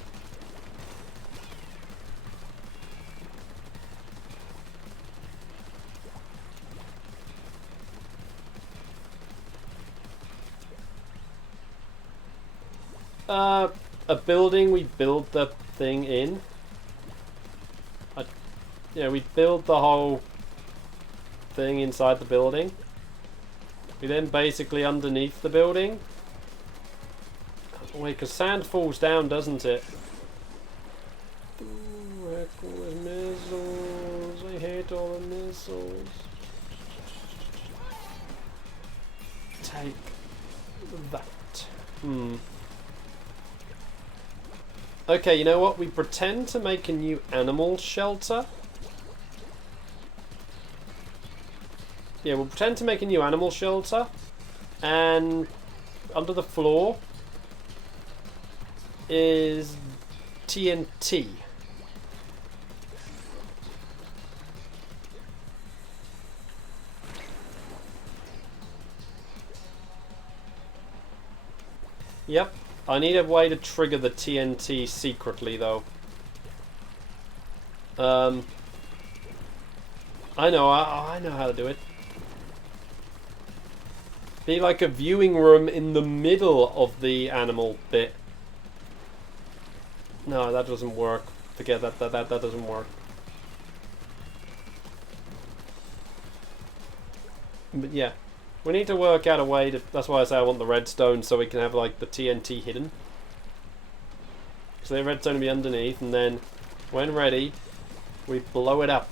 A building we build the thing in. Yeah, we build the whole thing inside the building. We then basically underneath the building. Wait, because sand falls down, doesn't it? Ooh, heck with missiles. I hate all the missiles. Take that. Okay, you know what? We pretend to make a new animal shelter. Yeah, we'll pretend to make a new animal shelter. And under the floor is TNT. Yep. I need a way to trigger the TNT secretly, though. I know how to do it. Be like a viewing room in the middle of the animal bit. No, that doesn't work. Forget that. That doesn't work. But yeah. We need to work out a way to... That's why I say I want the redstone, so we can have, like, the TNT hidden. So the redstone will be underneath, and then, when ready, we blow it up.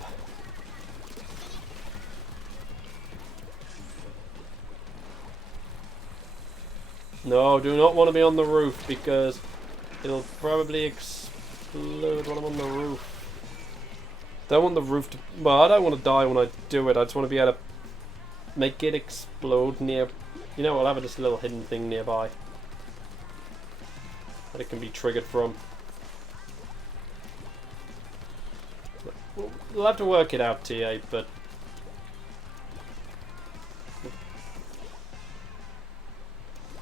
No, do not want to be on the roof, because it'll probably explode when I'm on the roof. Don't want the roof to... Well, I don't want to die when I do it. I just want to be able to make it explode near... You know, I'll have just a little hidden thing nearby that it can be triggered from. We'll have to work it out, TA, but...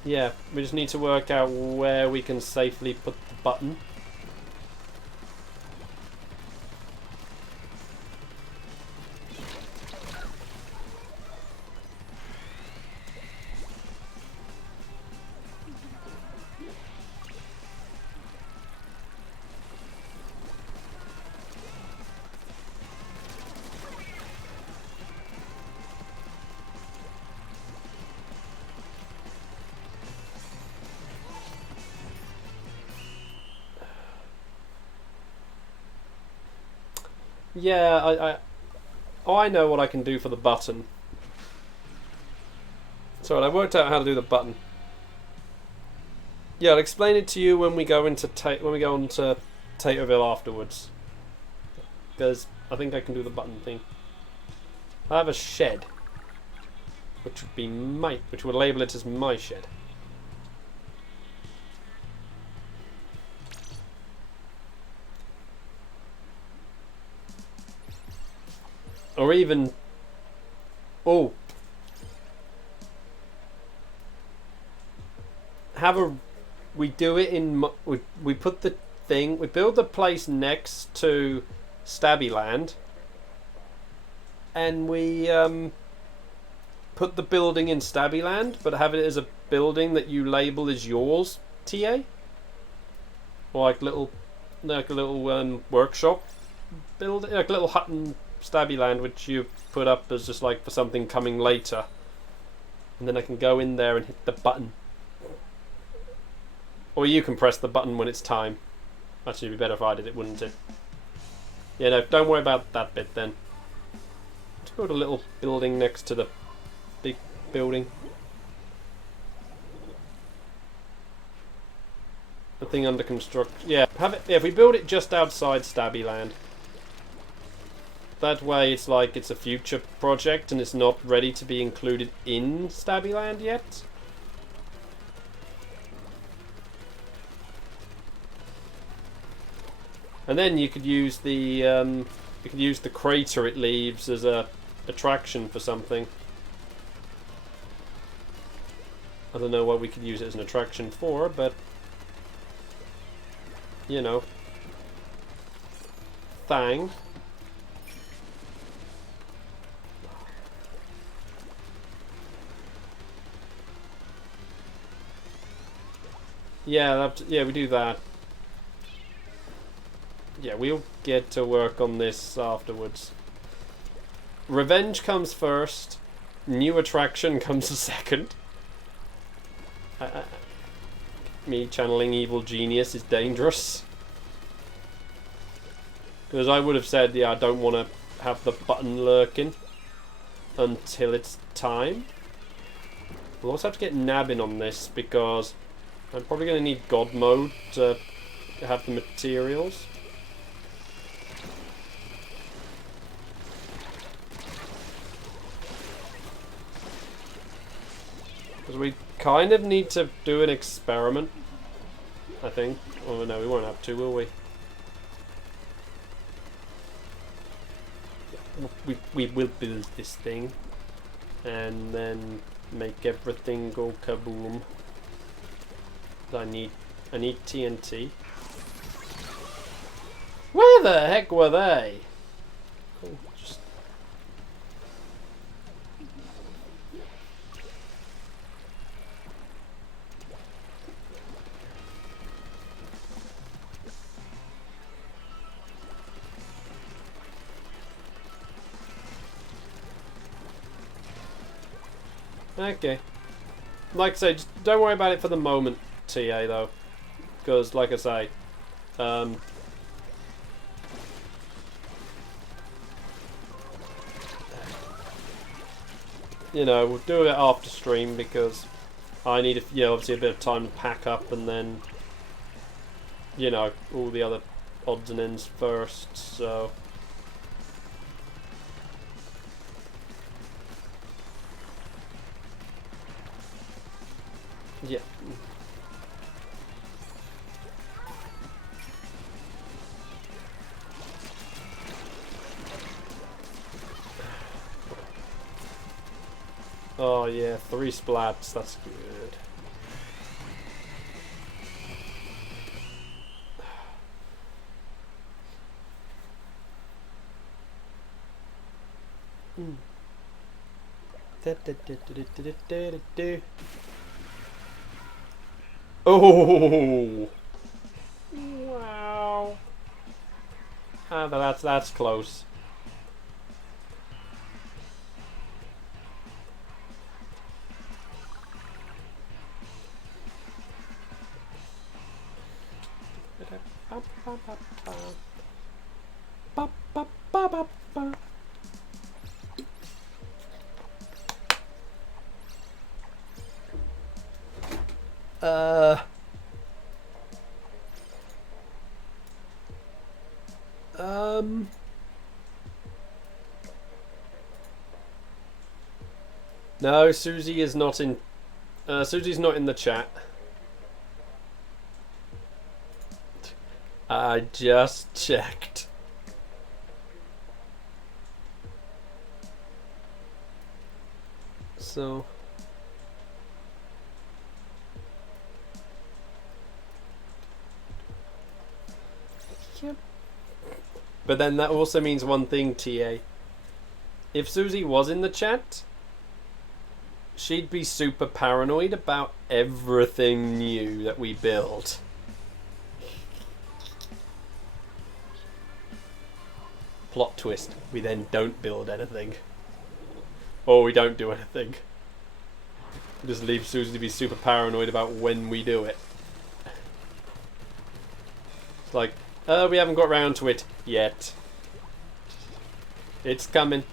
Yeah, we just need to work out where we can safely put the button. Yeah, I know what I can do for the button. So I worked out how to do the button. Yeah, I'll explain it to you when we go on to Taterville afterwards. Because I think I can do the button thing. I have a shed, which would label it as my shed. Or even... Oh. We do it in... We put the thing... We build the place next to Stabbyland. And we put the building in Stabbyland, but have it as a building that you label as yours, TA? Or like a little workshop building, like a little hut in Stabbyland, which you put up as just like for something coming later, and then I can go in there and hit the button, or you can press the button when it's time. Actually, it'd be better if I did it, wouldn't it? Yeah, no, don't worry about that bit then. Let's build a little building next to the big building. The thing under construction. Yeah, have it. Yeah, if we build it just outside Stabbyland. That way it's like it's a future project and it's not ready to be included in Stabbyland yet. And then you could use the crater it leaves as a attraction for something. I don't know what we could use it as an attraction for, but you know, thang. Yeah, yeah, we do that. Yeah, we'll get to work on this afterwards. Revenge comes first. New attraction comes second. Me channeling evil genius is dangerous. Because I would have said, yeah, I don't want to have the button lurking until it's time. We'll also have to get nabbing on this because I'm probably going to need God mode to have the materials. Because we kind of need to do an experiment, I think. Oh no, we won't have to, will we? We will build this thing and then make everything go kaboom. I need TNT. Where the heck were they? Oh, just... Okay. Like I say, just don't worry about it for the moment, TA, though. Because, like I say, you know, we'll do it after stream because I need, obviously a bit of time to pack up and then, you know, all the other odds and ends first, so... Yeah. Oh yeah, 3 splats, that's good. Oh! Wow. Ah, that's close. No, Susie is not in. Susie's not in the chat. I just checked. So. Yep. But then that also means one thing, TA. If Susie was in the chat, she'd be super paranoid about everything new that we build. Plot twist. We then don't build anything. Or we don't do anything. Just leave Susie to be super paranoid about when we do it. It's like, we haven't got round to it yet. It's coming.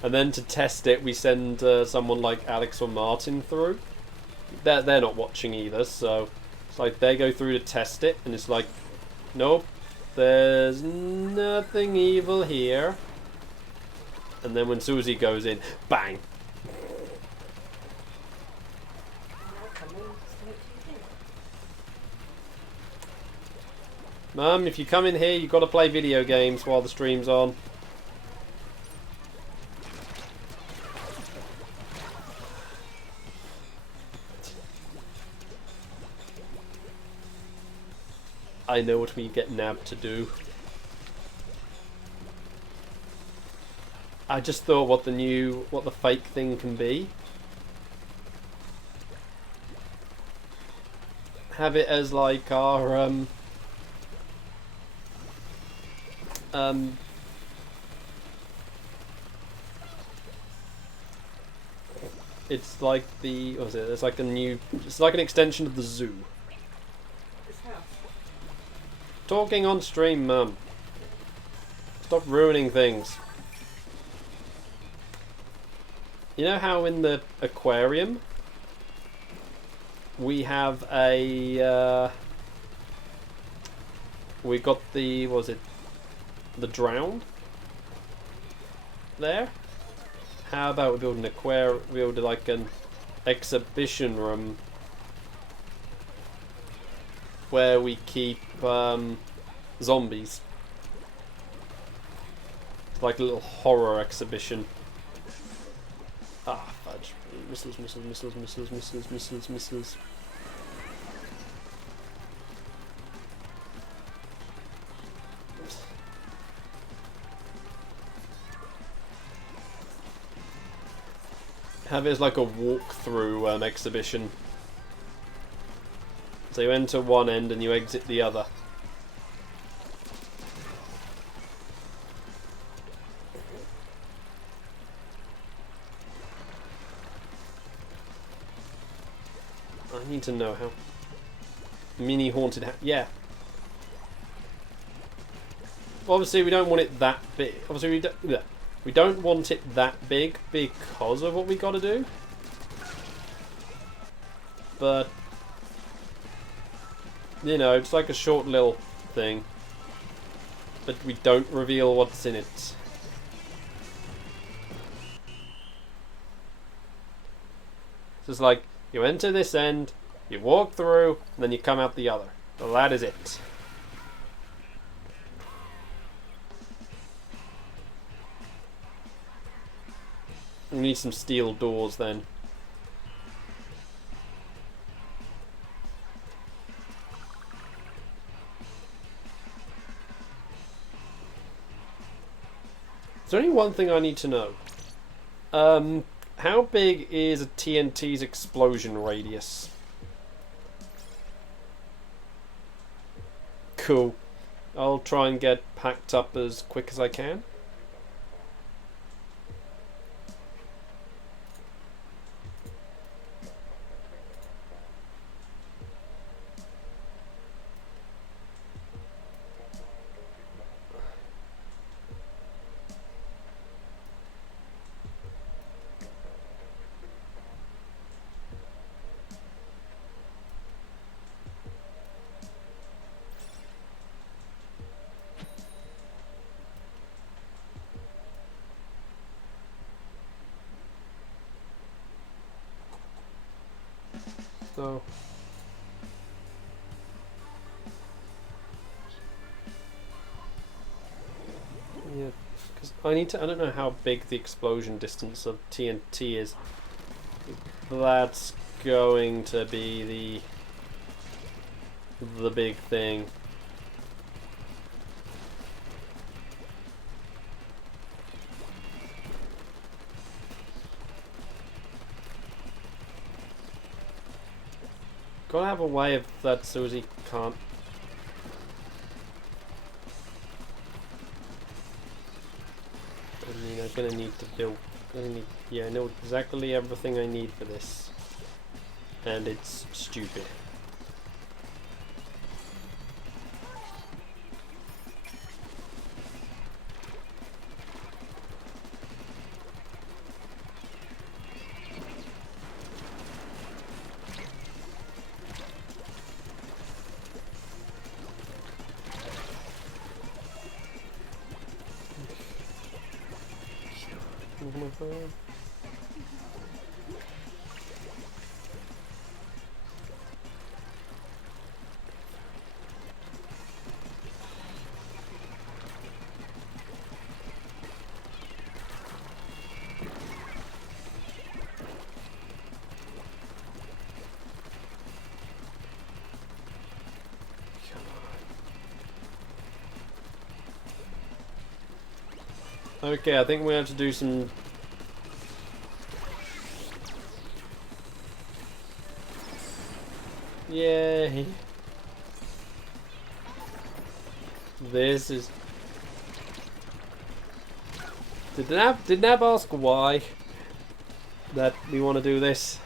And then to test it, we send someone like Alex or Martin through. They're not watching either, so it's like they go through to test it, and it's like, nope, there's nothing evil here. And then when Susie goes in, bang! Mum, if you come in here, you've got to play video games while the stream's on. I know what we get nabbed to do. I just thought what the fake thing can be. Have it as like our it's like the, what was it? It's like it's like an extension of the zoo. Talking on stream, Mum. Stop ruining things. You know how in the aquarium we have a we got the, what was it, the drowned there? How about we build an aquarium, build like an exhibition room where we keep zombies. It's like a little horror exhibition. Ah, fudge. Missiles, missiles, missiles, missiles, missiles, missiles, missiles. Have it as like a walkthrough exhibition. So you enter one end and you exit the other. I need to know how. Mini haunted house. Yeah. Obviously, we don't want it that big. Obviously, we don't want it that big because of what we got to do. But you know, it's like a short little thing. But we don't reveal what's in it. So it's like, you enter this end, you walk through, and then you come out the other. Well, that is it. We need some steel doors then. There's only one thing I need to know. How big is a TNT's explosion radius? Cool. I'll try and get packed up as quick as I can. So yeah, because I don't know how big the explosion distance of TNT is. That's going to be the big thing. Gotta have a way of that Susie can't. I mean, I'm gonna need to build. Yeah, I know exactly everything I need for this, and it's stupid. Okay, I think we have to do some... Yay! This is... Did Nab ask why that we want to do this?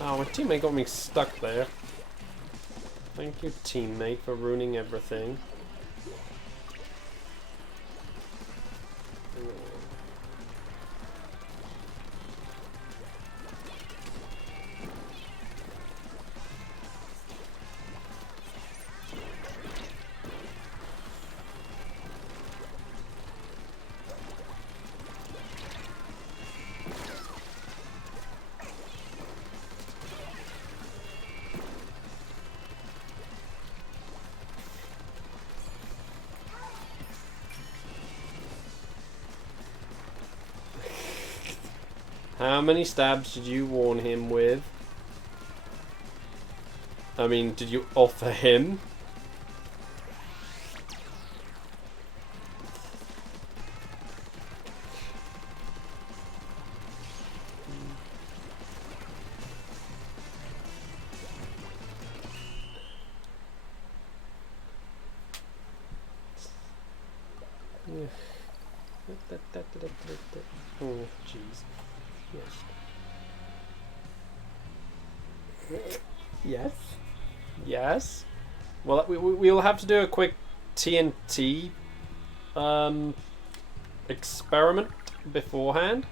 Oh, my teammate got me stuck there. Thank you, teammate, for ruining everything. How many stabs did you warn him with? I mean, did you offer him? Oh, jeez. Yes. Yes. Yes. Well, we'll have to do a quick TNT experiment beforehand.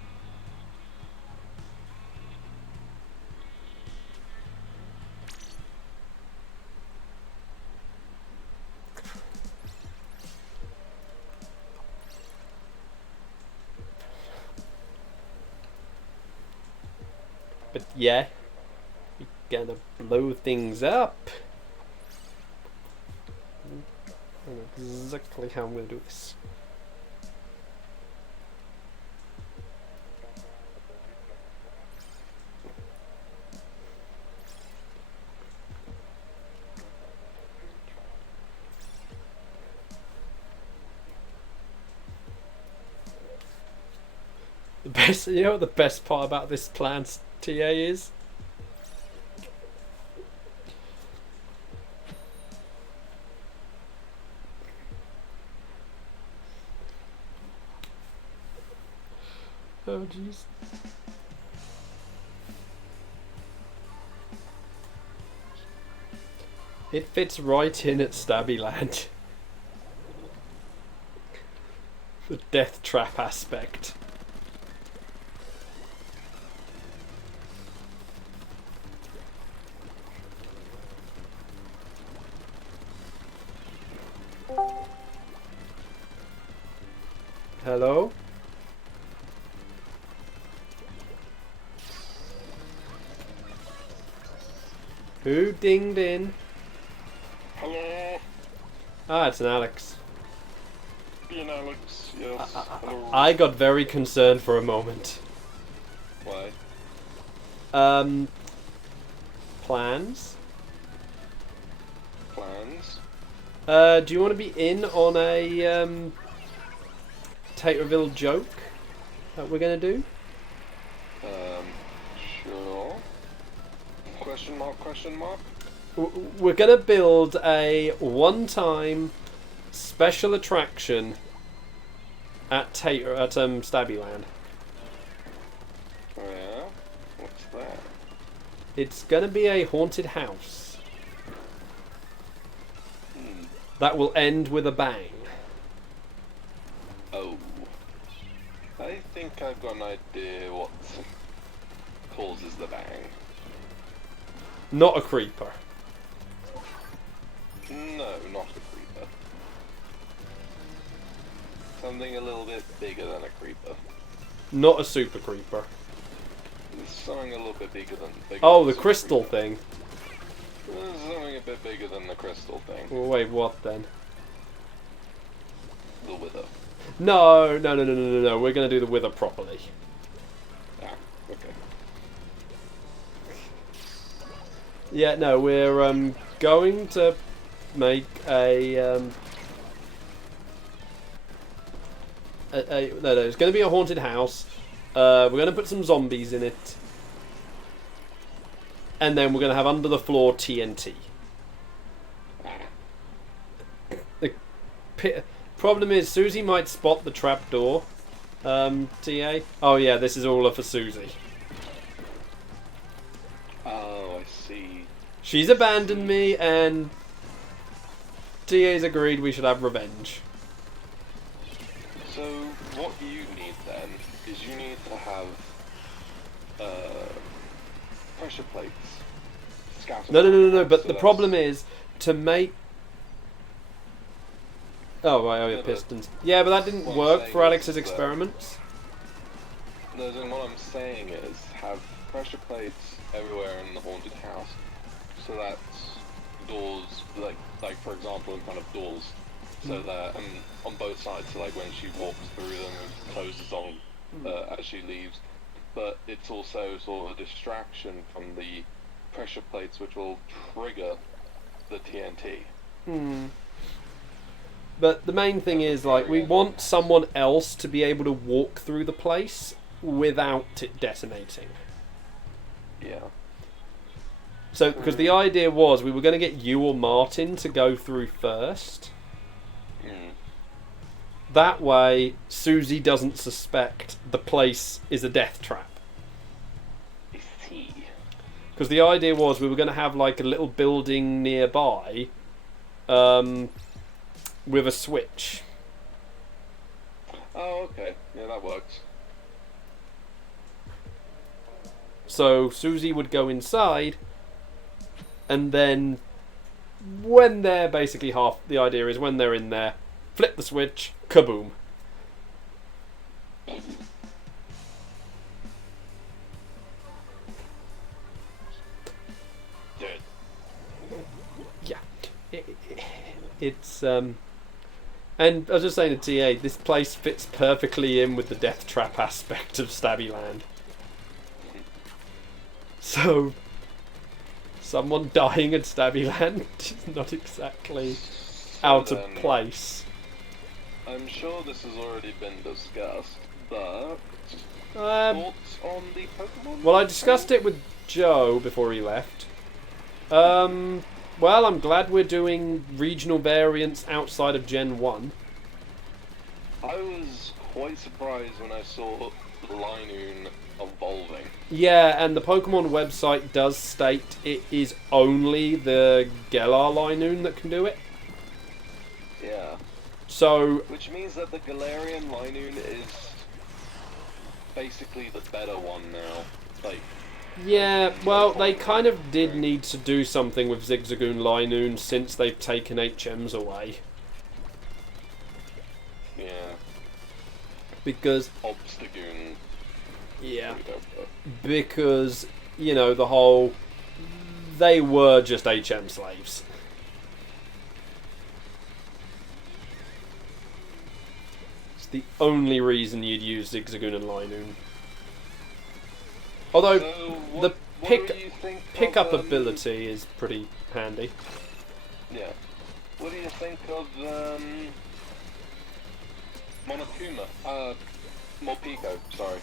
But yeah, we're gonna blow things up. I know exactly how I'm gonna do this. The best, you know what the best part about this plan, TA, is? Oh jeez. It fits right in at Stabby Land. The death trap aspect. Hello? Who dinged in? Hello. Ah, it's an Alex. Being Alex, yes. Hello. I got very concerned for a moment. Why? Plans? Plans? Do you want to be in on a Taterville joke that we're gonna do? Sure. Question mark, question mark? We're gonna build a one-time special attraction at Stabby Land. Oh yeah? What's that? It's gonna be a haunted house that will end with a bang. Oh. I think I've got an idea what causes the bang. Not a creeper. No, not a creeper. Something a little bit bigger than a creeper. Not a super creeper. Something a little bit bigger than... Oh, the crystal thing. Something a bit bigger than the crystal thing. Well, wait, what then? The wither. No. We're gonna do the wither properly. Ah, okay. Yeah, no, we're going to make no, it's going to be a haunted house. We're going to put some zombies in it, and then we're going to have under the floor TNT. The problem is Susie might spot the trapdoor. TA. Oh yeah, this is all for Susie. Oh, I see. She's abandoned me, and TA's agreed we should have revenge. So, what you need then is you need to have pressure plates scattered. No. But the problem is to make. Oh right, yeah, pistons. Yeah, but that didn't work for Alex's experiments. No, then what I'm saying is have pressure plates everywhere in the haunted house, so that doors, like for example, in front of doors, so that on both sides, so like when she walks through them, it closes on as she leaves. But it's also sort of a distraction from the pressure plates, which will trigger the TNT. But the main thing is, like, we want someone else to be able to walk through the place without it detonating. Yeah. So, because the idea was we were going to get you or Martin to go through first. That way, Susie doesn't suspect the place is a death trap. I see. Because the idea was we were going to have, like, a little building nearby with a switch. Oh, okay. Yeah, that works. So Susie would go inside, and then when they're basically the idea is when they're in there, flip the switch, kaboom. Yeah. It's and I was just saying to TA, this place fits perfectly in with the death trap aspect of Stabby Land. So, someone dying at Stabby Land is not exactly out of place. I'm sure this has already been discussed, but thoughts on the Pokemon? Well, I discussed it with Joe before he left. Well, I'm glad we're doing regional variants outside of Gen 1. I was quite surprised when I saw Linoon evolving. Yeah, and the Pokemon website does state it is only the Galar Linoon that can do it. Yeah. So, which means that the Galarian Linoon is basically the better one now. Like. Yeah, well, they kind of did need to do something with Zigzagoon Linoon since they've taken HMs away. Yeah. Because... Obstagoon. Yeah. Because, you know, the whole... They were just HM slaves. It's the only reason you'd use Zigzagoon and Linoon. Although, so the pick-up of, ability is pretty handy. Yeah. What do you think of Monokuma? Morpeko, sorry.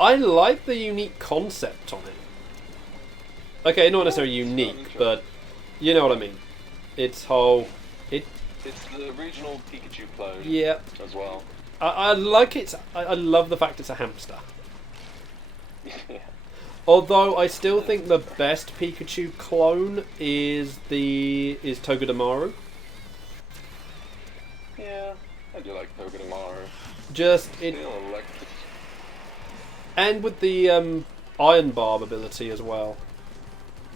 I like the unique concept on it. Okay, not necessarily unique, but you know what I mean. It's whole... It's the regional Pikachu clone as well. I like it. I love the fact it's a hamster. Yeah. Although I still think the best Pikachu clone is Togedemaru. Yeah, I do like Togedemaru. Just it, and with the Iron Barb ability as well.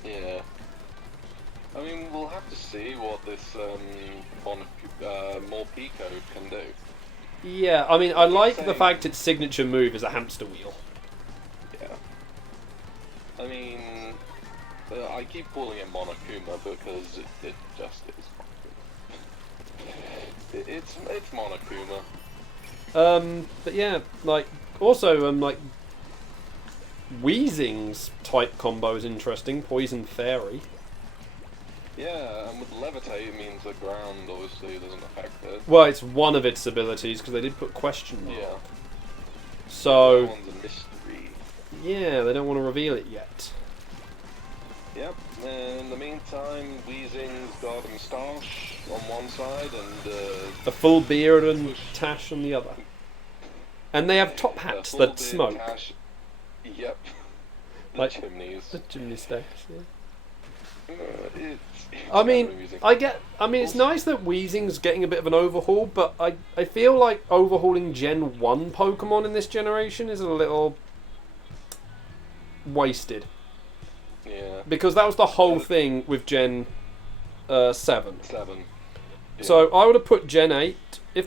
Yeah. I mean, we'll have to see what this Morpeko can do. Yeah, I mean, I like the fact its signature move is a hamster wheel. Yeah. I mean, I keep calling it Monokuma because it just is Monokuma. It's Monokuma. But yeah, like, also, like, Weezing's type combo is interesting. Poison Fairy. Yeah, and with levitate it means the ground obviously doesn't affect it. Well, it's one of its abilities because they did put question mark. Yeah. So That one's a mystery. yeah, they don't want to reveal it yet. Yep. And in the meantime, Weezing's got a moustache on one side and A full beard and tash on the other. And they have top a hats full that beard smoke. tash. Yep. The Like chimneys. the chimney stacks. Yeah. It's I mean, kind of amusing. it's nice that Weezing's getting a bit of an overhaul, but I feel like overhauling Gen 1 Pokemon in this generation is a little wasted. Yeah. Because that was the whole thing with Gen 7. 7. Yeah. So I would have put Gen 8 if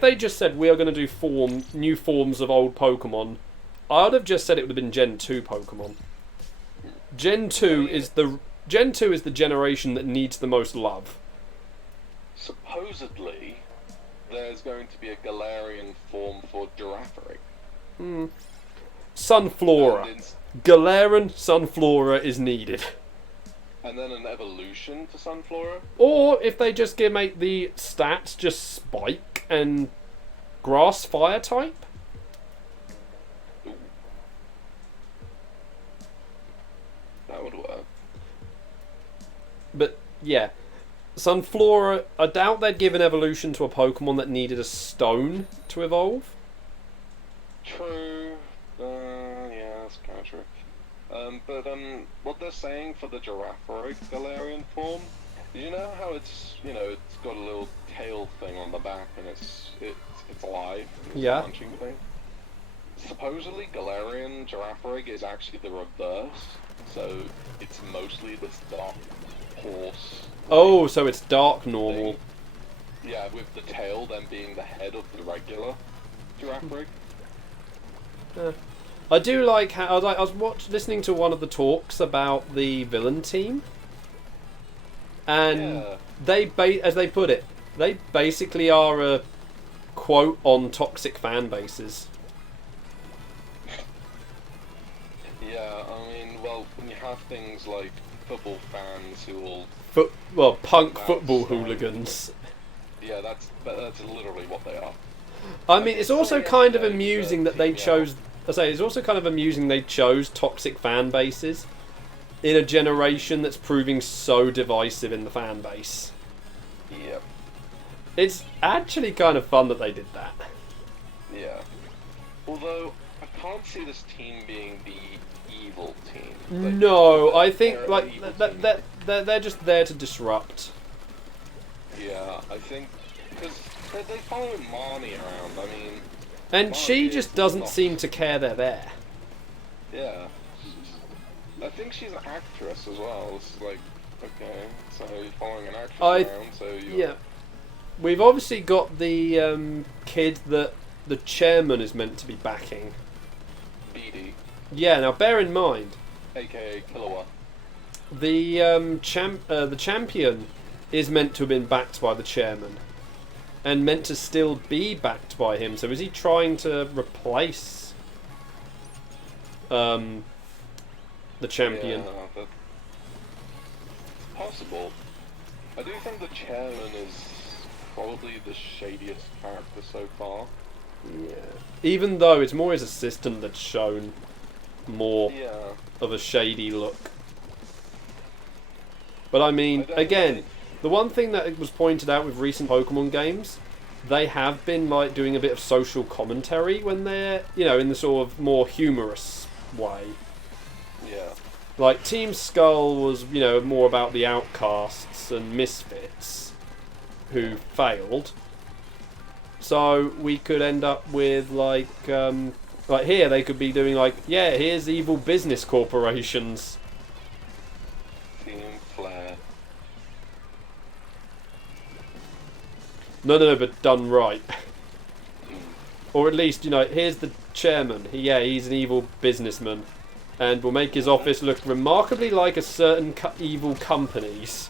they just said we are going to do new forms of old Pokemon. I would have just said it would have been Gen 2 Pokemon. Gen 2 is the generation that needs the most love. Supposedly, there's going to be a Galarian form for Girafarig. Sunflora. And Galarian Sunflora is needed. and then an evolution to Sunflora. Or if they just make the stats just spike and grass fire type. Ooh. That would work. But yeah, Sunflora, I doubt they'd give an evolution to a Pokemon that needed a stone to evolve. True. Yeah, that's kind of true. But what they're saying for the Girafarig Galarian form, you know how it's got a little tail thing on the back and it's alive. It's Yeah. a munching thing. Supposedly Galarian Girafarig is actually the reverse, so it's mostly this dark horse. Oh, so it's dark normal. Thing. Yeah, with the tail then being the head of the regular Girafarig. I do like how I was listening to one of the talks about the villain team, and Yeah. as they put it, they basically are a quote on toxic fan bases. Yeah, I mean, well, when you have things like football fans who will... Punk That's football fine. hooligans. Yeah, that's literally what they are. I mean, it's also kind of Yeah, amusing that they yeah. chose. I say it's also kind of amusing they chose toxic fan bases in a generation that's proving so divisive in the fan base. Yep. It's actually kind of fun that they did that. Yeah. Although, I can't see this team being the evil team. Like, No, I think they're like an evil that team. they're just there to disrupt. Yeah, I think... Because they follow Marnie around, I mean... And she Marnie just is doesn't not- seem to care they're there. Yeah. I think she's an actress as well. It's like, okay, so you're following an actress around, so you're... Yeah. We've obviously got the kid that the chairman is meant to be backing. Beady, Yeah, now bear in mind, aka Killua. the champion is meant to have been backed by the chairman. And meant to still be backed by him. So is he trying to replace the champion? Yeah, that's possible. I do think the chairman is probably the shadiest character so far. Yeah. Even though it's more his assistant that's shown more Yeah. of a shady look. But I mean, I don't again, think- the one thing that was pointed out with recent Pokemon games, they have been like doing a bit of social commentary when they're, in the sort of more humorous way. Yeah. Like Team Skull was, more about the outcasts and misfits who failed. So we could end up with like here they could be doing like, yeah, here's evil business corporations. Team Flare. No, but done right. Or at least, here's the chairman. He's an evil businessman. And will make his office look remarkably like a certain evil company's.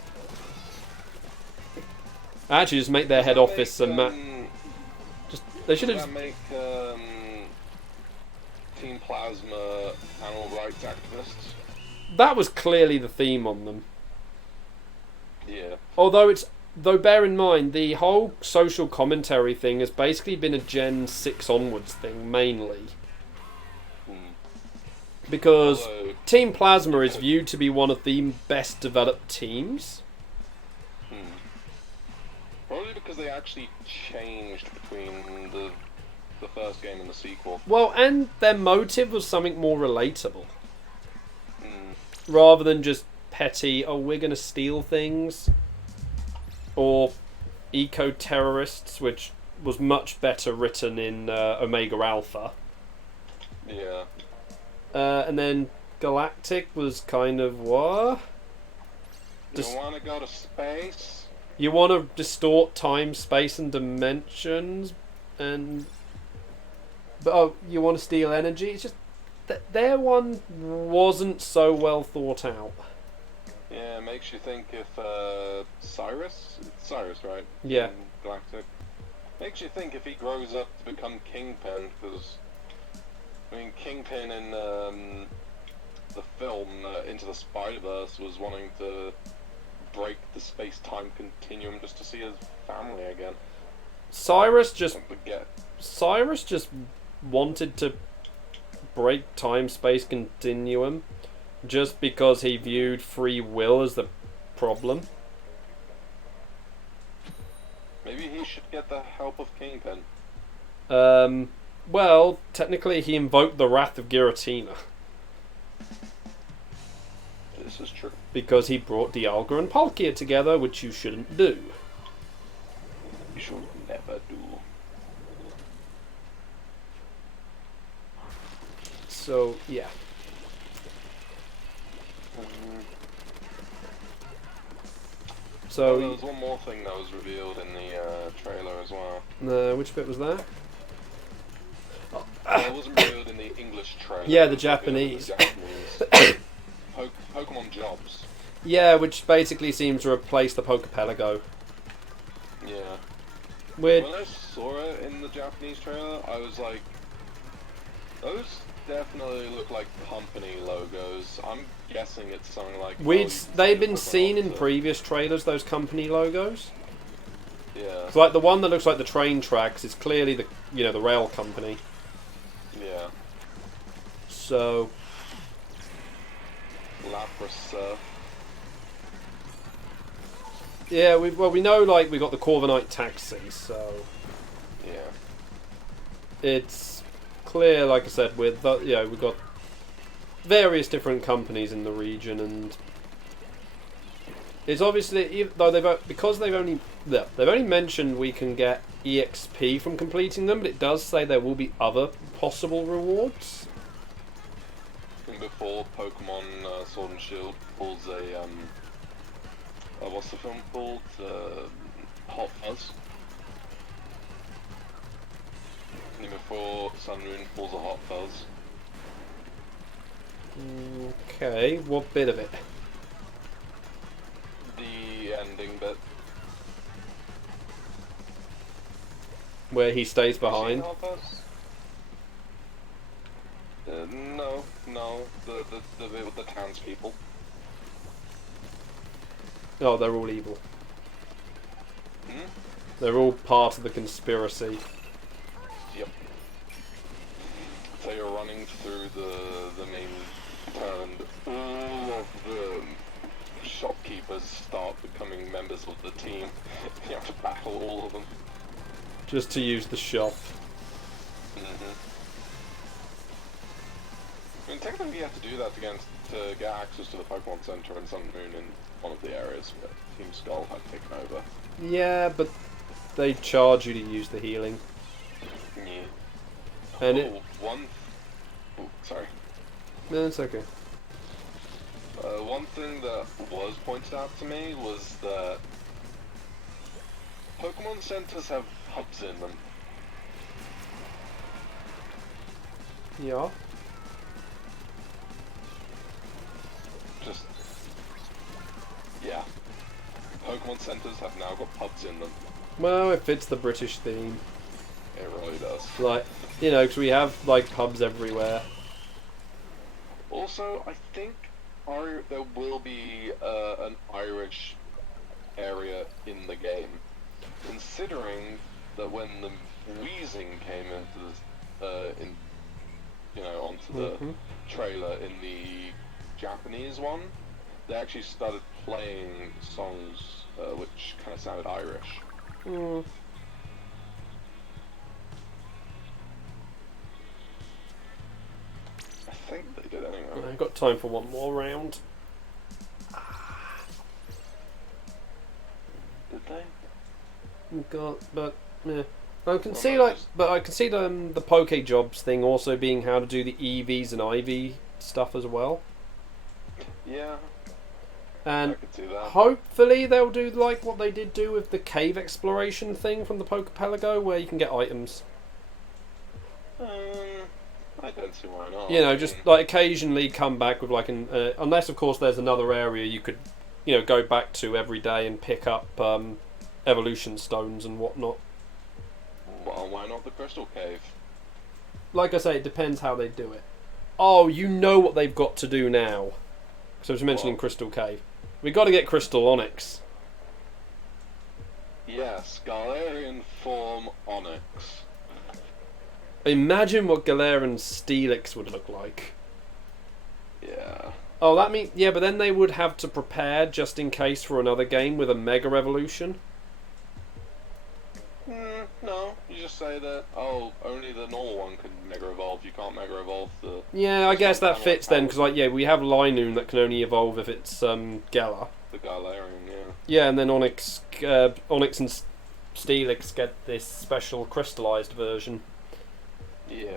Actually, just make their head office and Does they should that have. make Team Plasma animal rights activists. That was clearly the theme on them. Yeah. Though bear in mind, the whole social commentary thing has basically been a Gen 6 onwards thing, mainly. Because Team Plasma is viewed to be one of the best developed teams. Probably because they actually changed between the first game and the sequel. Well, and their motive was something more relatable. Rather than just petty, oh, we're going to steal things. Or eco-terrorists, which was much better written in Omega Alpha. Yeah. And then Galactic was kind of what? You want to go to space? You want to distort time, space, and dimensions, and you want to steal energy. It's just that their one wasn't so well thought out. Yeah, it makes you think if Cyrus, it's Cyrus, right? Yeah. In Galactic. Makes you think if he grows up to become Kingpin, because I mean, Kingpin in the film Into the Spider-Verse was wanting to break the space-time continuum just to see his family again. Cyrus just wanted to break time-space continuum just because he viewed free will as the problem. Maybe he should get the help of Kingpin. Well, technically he invoked the wrath of Giratina. This is true. Because he brought Dialga and Palkia together, which you shouldn't do. You should never do. So, yeah. So there was one more thing that was revealed in the trailer as well. Which bit was that? It wasn't revealed in the English trailer. Yeah, the Japanese. Pokemon jobs. Yeah, which basically seems to replace the Pokepelago. Yeah. Weird. When I saw it in the Japanese trailer, I was like, those definitely look like company logos. I'm guessing it's something like... They've been seen in previous trailers, those company logos. Yeah. It's like the one that looks like the train tracks is clearly the the rail company. Yeah. So... Lapras. Yeah, we know like we got the Corviknight taxi, so yeah, it's clear. Like I said, with we've got various different companies in the region, and it's obviously though they've only mentioned we can get EXP from completing them, but it does say there will be other possible rewards. And before Pokemon Sword and Shield pulls a what's the film called? Hot Fuzz. And before Sun Moon pulls a Hot Fuzz. Okay, what bit of it? The ending bit. Where he stays behind? Hot Fuzz? No, the bit with the townspeople. Oh, they're all evil. Hmm? They're all part of the conspiracy. Yep. So you're running through the main town, and all of the shopkeepers start becoming members of the team. You have to battle all of them. Just to use the shop. I mean, technically you have to do that to get access to the Pokemon Center in Sun Moon in one of the areas where Team Skull had taken over. Yeah, but they charge you to use the healing. Yeah. And sorry. No, it's okay. One thing that was pointed out to me was that Pokemon Centers have hubs in them. Yeah. Yeah. Pokemon Centers have now got pubs in them. Well, it fits the British theme. It really does. Like, because we have, like, pubs everywhere. Also, I think there will be an Irish area in the game, considering that when the wheezing came into onto the trailer in the Japanese one, they actually started playing songs which kind of sounded Irish. Mm. I think they did anyway. I've got time for one more round. Did they? But yeah. I can see the Poke Jobs thing also being how to do the EVs and IV stuff as well. Yeah. And I could see that. hopefully they'll do like what they did do with the cave exploration thing from the Pokepelago, where you can get items. I don't see why not. You know, just like occasionally come back with like unless of course there's another area you could, go back to every day and pick up evolution stones and whatnot. Well, why not the Crystal Cave? Like I say, it depends how they do it. Oh, you know what they've got to do now. So I was mentioning Crystal Cave. We got to get Crystal Onyx. Yes, Galarian form Onyx. Imagine what Galarian Steelix would look like. Yeah. Oh, that means but then they would have to prepare just in case for another game with a Mega Evolution. No, you just say that. Oh, only the normal one can Mega Evolve. You can't Mega Evolve the. Yeah, I guess that fits then, because we have Linoon that can only evolve if it's Galar. The Galarian, yeah. Yeah, and then Onyx and Steelix get this special crystallized version. Yeah.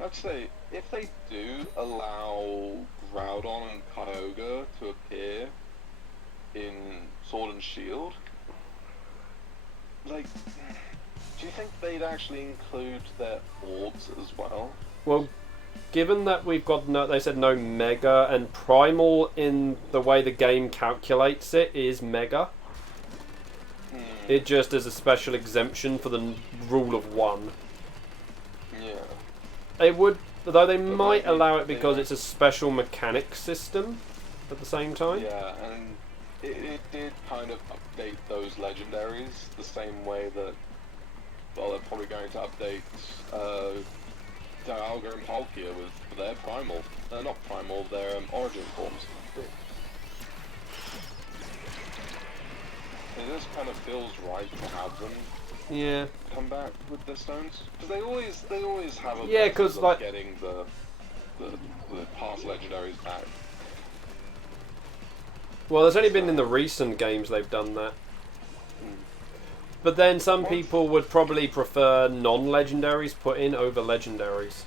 I'd say if they do allow Groudon and Kyogre to appear in Sword and Shield, like, do you think they'd actually include their orbs as well? Well, given that we've got they said no Mega, and Primal in the way the game calculates it is Mega. It just is a special exemption for the rule of 1. Yeah. It would, though they might allow it because it's a special mechanic system at the same time. Yeah, and it did kind of update those legendaries the same way that, well, they're probably going to update Dialga and Palkia with their Primal. Not Primal, their Origin forms. It just kind of feels right to have them come back with their stones, because they always have a because like getting the past legendaries back. Well, there's only been in the recent games they've done that. But then some people would probably prefer non-legendaries put in over legendaries.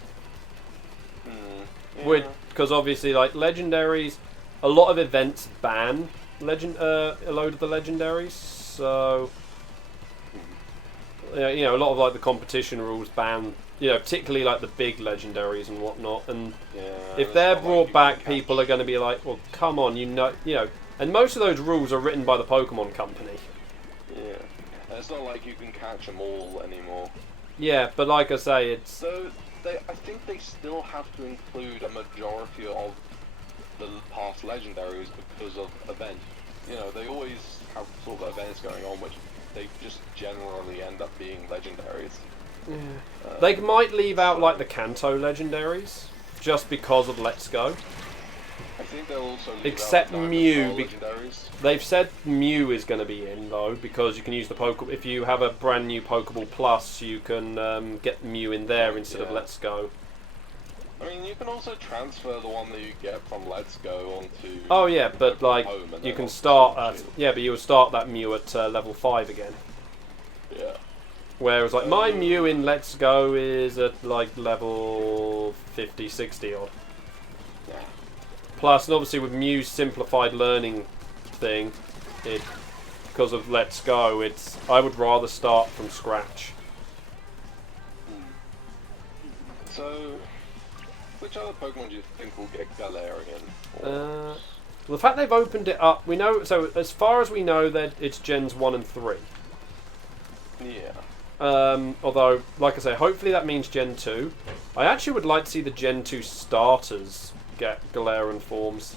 Yeah. Because obviously, like legendaries, a lot of events ban a load of the legendaries. So, a lot of like the competition rules ban, particularly like the big legendaries and whatnot. And if they're brought back, people are going to be like, well, come on, And most of those rules are written by the Pokemon Company. Yeah. And it's not like you can catch them all anymore. Yeah, but like I say, it's... So, I think they still have to include a majority of the past legendaries because of events. They always have sort of events going on which they just generally end up being legendaries. Yeah. They might leave out like the Kanto legendaries, just because of Let's Go. I think they'll also leave except out Mew. legendaries. They've said Mew is going to be in though, because you can use the if you have a brand new Pokeball Plus, you can get Mew in there instead of Let's Go. I mean, you can also transfer the one that you get from Let's Go onto. Oh yeah, but like you can start at but you would start that Mew at level 5 again. Yeah. Whereas like my Mew in Let's Go is at like level 50, 60 odd. Yeah. Plus, and obviously with Mew's simplified learning thing, because of Let's Go, I would rather start from scratch. So, which other Pokemon do you think will get Galarian? Well, the fact they've opened it up, we know. So as far as we know, that it's Gens 1 and 3. Yeah. Although, like I say, hopefully that means Gen 2. I actually would like to see the Gen 2 starters get Galeran forms.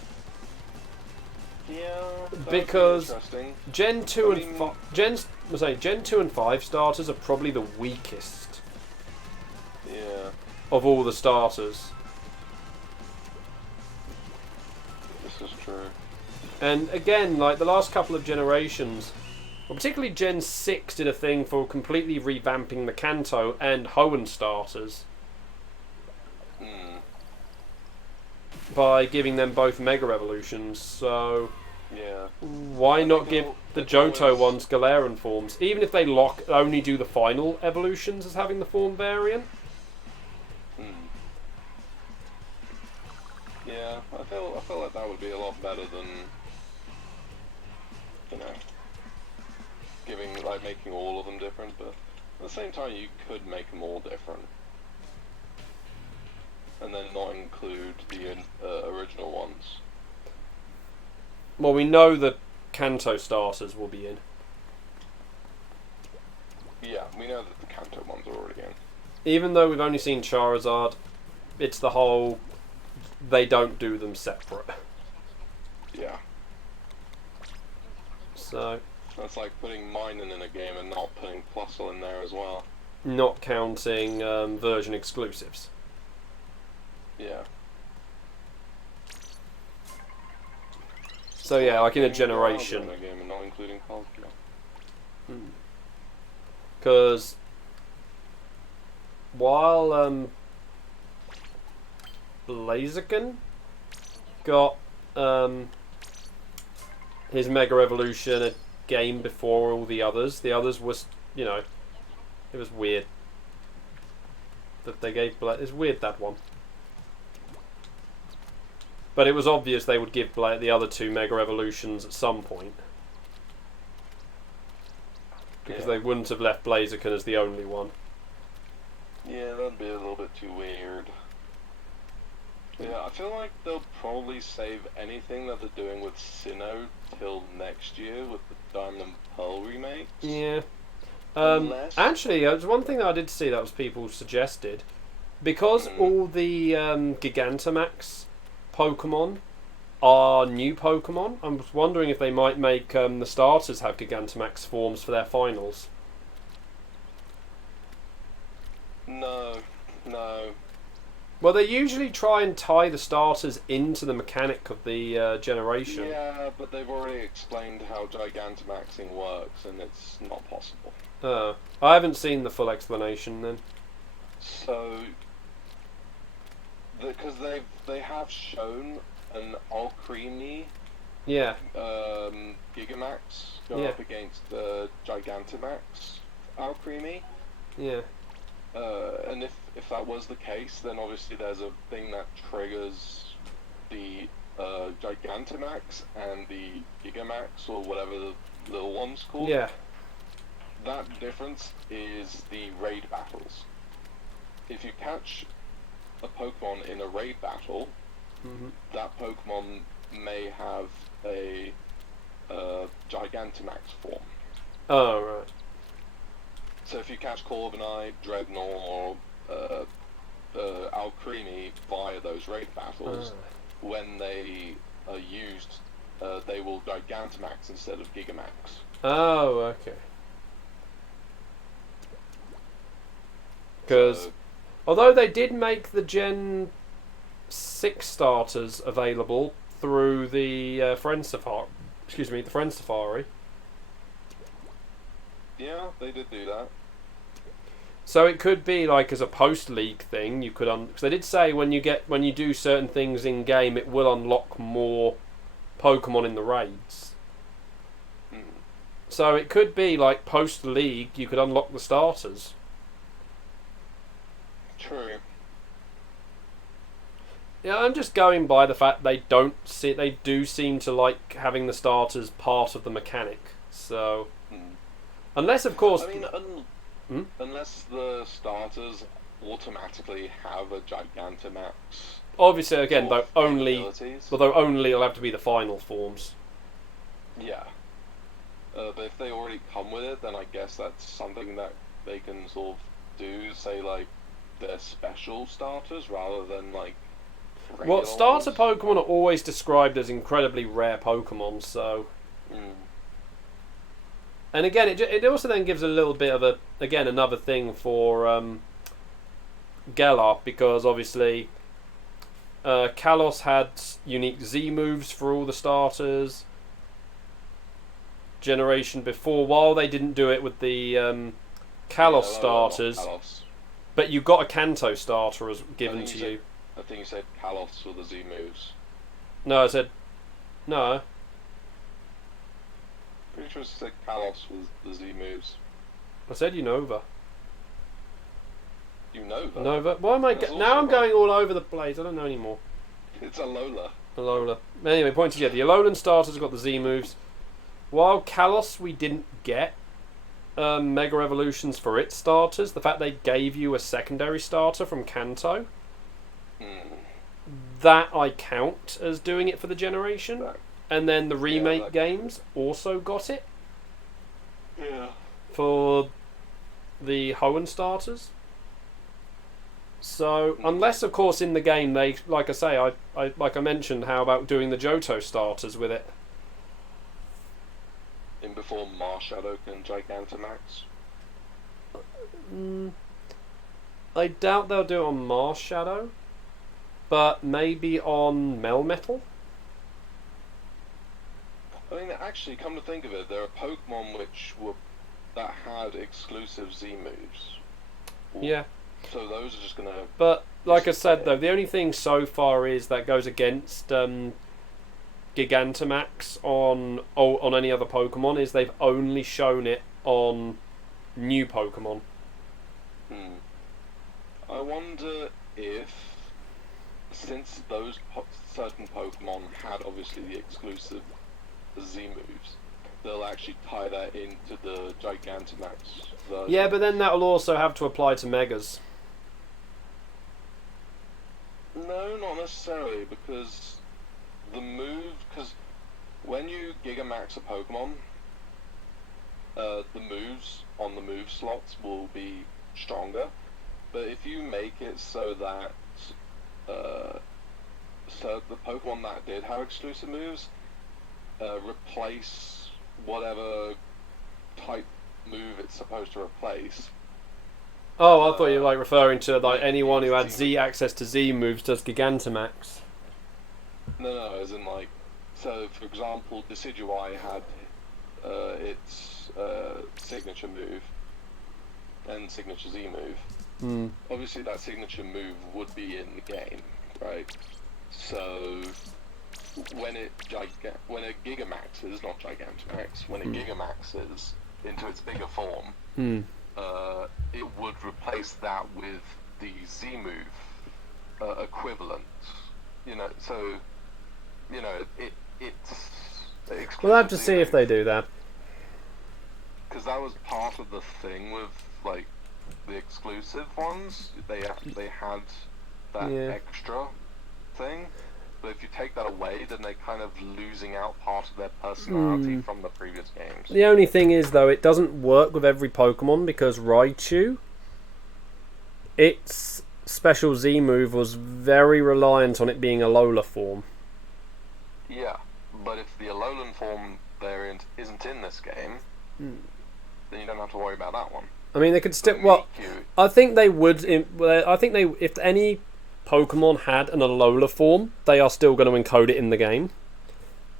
Yeah, because interesting. Gen 2 Gen 2 and 5 starters are probably the weakest. Yeah. Of all the starters. This is true. And again, like the last couple of generations, well, particularly Gen 6 did a thing for completely revamping the Kanto and Hoenn starters. By giving them both Mega Evolutions, so yeah, why not give the Johto ones Galeran forms, even if they only do the final evolutions as having the form variant? Yeah, I feel like that would be a lot better than, you know, making all of them different. But at the same time, you could make them all different. And then not include the original ones. Well, we know the Kanto starters will be in. Yeah, we know that the Kanto ones are already in. Even though we've only seen Charizard, it's the whole they don't do them separate. Yeah. So that's like putting Minun in a game and not putting Plusle in there as well. Not counting version exclusives. Yeah. So yeah, like in a generation. In a game and not including Pokemon. Because while Blaziken got his Mega Evolution a game before all the others was, you know, it was weird that they gave it's weird, that one. But it was obvious they would give the other two Mega Evolutions at some point. Because they wouldn't have left Blaziken as the only one. Yeah, that'd be a little bit too weird. Yeah, I feel like they'll probably save anything that they're doing with Sinnoh till next year with the Diamond and Pearl remakes. Yeah. Actually, there's one thing that I did see that was people suggested. Because all the Gigantamax Pokemon are new Pokemon, I was wondering if they might make the starters have Gigantamax forms for their finals. No. Well, they usually try and tie the starters into the mechanic of the generation. Yeah, but they've already explained how Gigantamaxing works, and it's not possible. I haven't seen the full explanation then. So, because they have shown an Alcremie Gigamax go up against the Gigantamax Alcremie. Yeah. And if that was the case, then obviously there's a thing that triggers the Gigantamax and the Gigamax, or whatever the little one's called. Yeah. That difference is the raid battles. If you catch a Pokemon in a raid battle, that Pokemon may have a Gigantamax form. Oh, right. So if you catch Corviknight, Dreadnought, or Alcremie via those raid battles, when they are used, they will Gigantamax instead of Gigamax. Oh, okay. Because although they did make the Gen 6 starters available through the Friend Safari, the Friend Safari. Yeah, they did do that. So it could be like as a post-league thing, you could because they did say when you do certain things in game, it will unlock more Pokemon in the raids. So it could be like post-league, you could unlock the starters. True. Yeah, I'm just going by the fact they do seem to like having the starters part of the mechanic. So unless, of course, I mean, unless the starters automatically have a Gigantamax. Obviously, again, though only it'll have to be the final forms. Yeah. But if they already come with it, then I guess that's something that they can sort of do, say, like, their special starters rather than, like, regular Well, starter ones. Pokemon are always described as incredibly rare Pokemon, so... And again, it also then gives a little bit of another thing for Galar, because obviously Kalos had unique Z moves for all the starters. Generation before, while they didn't do it with the Kalos starters, Kalos. but you got a Kanto starter as given to you. I think you said Kalos for the Z moves. No, I said no. Pretty sure you said Kalos was the Z moves. I said Unova. Unova? Nova. Why am I? Now I'm going all over the place. I don't know anymore. It's Alola. Alola. Anyway, point is, yeah, the Alolan starters got the Z moves. While Kalos, we didn't get Mega Evolutions for its starters. The fact they gave you a secondary starter from Kanto, that I count as doing it for the generation. And then the remake games also got it. Yeah. For the Hoenn starters. So, unless of course in the game they, like I say, I like I mentioned, how about doing the Johto starters with it? In before Marshadow and Gigantamax? I doubt they'll do it on Marshadow, but maybe on Melmetal. I mean, actually, come to think of it, there are Pokemon that had exclusive Z moves. Yeah. So those are just gonna. But like I said, though, the only thing so far is that goes against Gigantamax on any other Pokemon is they've only shown it on new Pokemon. I wonder if, since those certain Pokemon had obviously the exclusive Z moves, they'll actually tie that into the Gigantamax version. Yeah, but then that'll also have to apply to Megas. No, not necessarily, because because when you Gigamax a Pokemon, the moves on the move slots will be stronger. But if you make it so that so the Pokemon that did have exclusive moves replace whatever type move it's supposed to replace. Oh, I thought you were referring to anyone who had Z access to Z moves does Gigantamax. No, as in so for example, Decidueye had its signature move and signature Z move. Obviously, that signature move would be in the game, right? So when it Gigamaxes, not Gigantamax, when it Gigamaxes into its bigger form, it would replace that with the Z move equivalent. So it's. We'll have to see if they do that. Because that was part of the thing with the exclusive ones. They had that extra thing. But if you take that away, then they're kind of losing out part of their personality from the previous games. The only thing is, though, it doesn't work with every Pokemon because Raichu, its special Z move was very reliant on it being a Alola form. Yeah, but if the Alolan form variant isn't in this game, then you don't have to worry about that one. I mean, they could still. Well, I think they would. I think if any Pokemon had an Alola form, they are still going to encode it in the game.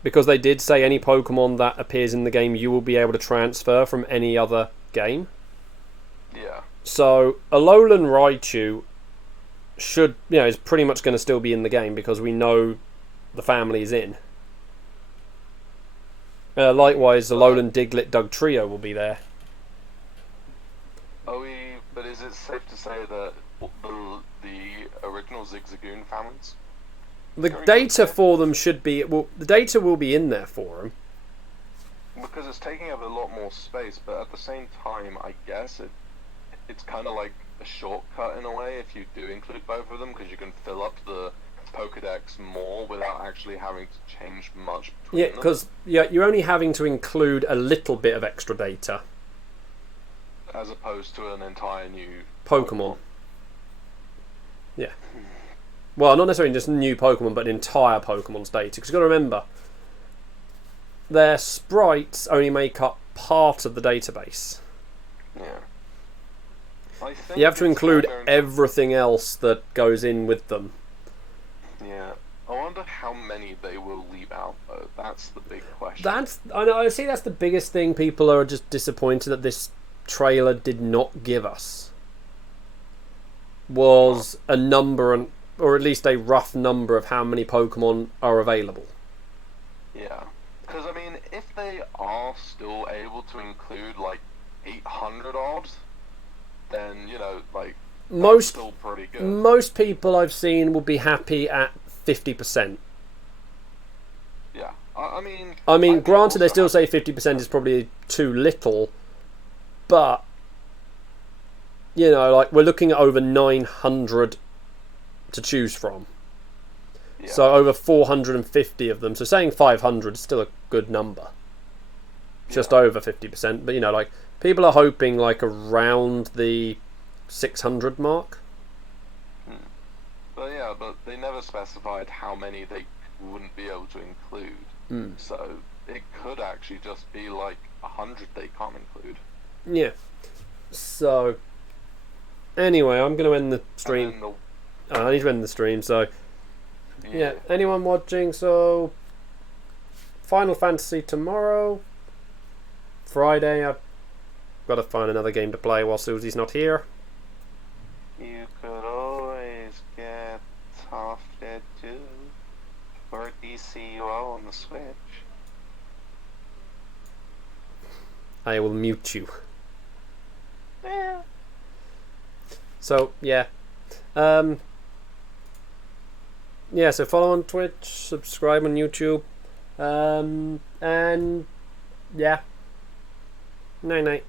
Because they did say any Pokemon that appears in the game, you will be able to transfer from any other game. Yeah. So, Alolan Raichu should, is pretty much going to still be in the game because we know the family is in. Likewise, Alolan Diglett Dugtrio will be there. But is it safe to say that the original Zigzagoon families? The data for them should be... Well, the data will be in there for them. Because it's taking up a lot more space, but at the same time, I guess it's kind of like a shortcut in a way if you do include both of them, because you can fill up the Pokedex more without actually having to change much between them. Because you're only having to include a little bit of extra data. as opposed to an entire new Pokemon. Yeah. Well, not necessarily just new Pokemon, but entire Pokemon's data. Because you've got to remember, their sprites only make up part of the database. Yeah. I think You have to it's include going to- everything else that goes in with them. Yeah. I wonder how many they will leave out, though. That's the big question. I know. I see. That's the biggest thing. People are just disappointed that this trailer did not give us. Was a number, or at least a rough number of how many Pokemon are available. Yeah. Because, I mean, if they are still able to include, like, 800 odds, then, you know, like, that's Most still pretty good. most people I've seen will be happy at 50%. Yeah. I mean... I mean, I'd be granted, they also still happy- say 50% is probably too little, but you know, like we're looking at over 900 to choose from. Yeah. So over 450 of them. So saying 500 is still a good number. Just Yeah. over 50%, but you know, like people are hoping like around the 600 mark. But yeah, but they never specified how many they wouldn't be able to include. So it could actually just be like 100 they can't include. Yeah. So anyway, I'm going to end the stream. And then I need to end the stream. So the, yeah, anyone watching? So Final Fantasy tomorrow. Friday, I've got to find another game to play while Susie's not here. You could always get Tough Dead 2 or DCUO on the Switch. I will mute you. Yeah. So yeah, yeah. So follow on Twitch, subscribe on YouTube, and yeah. Night night.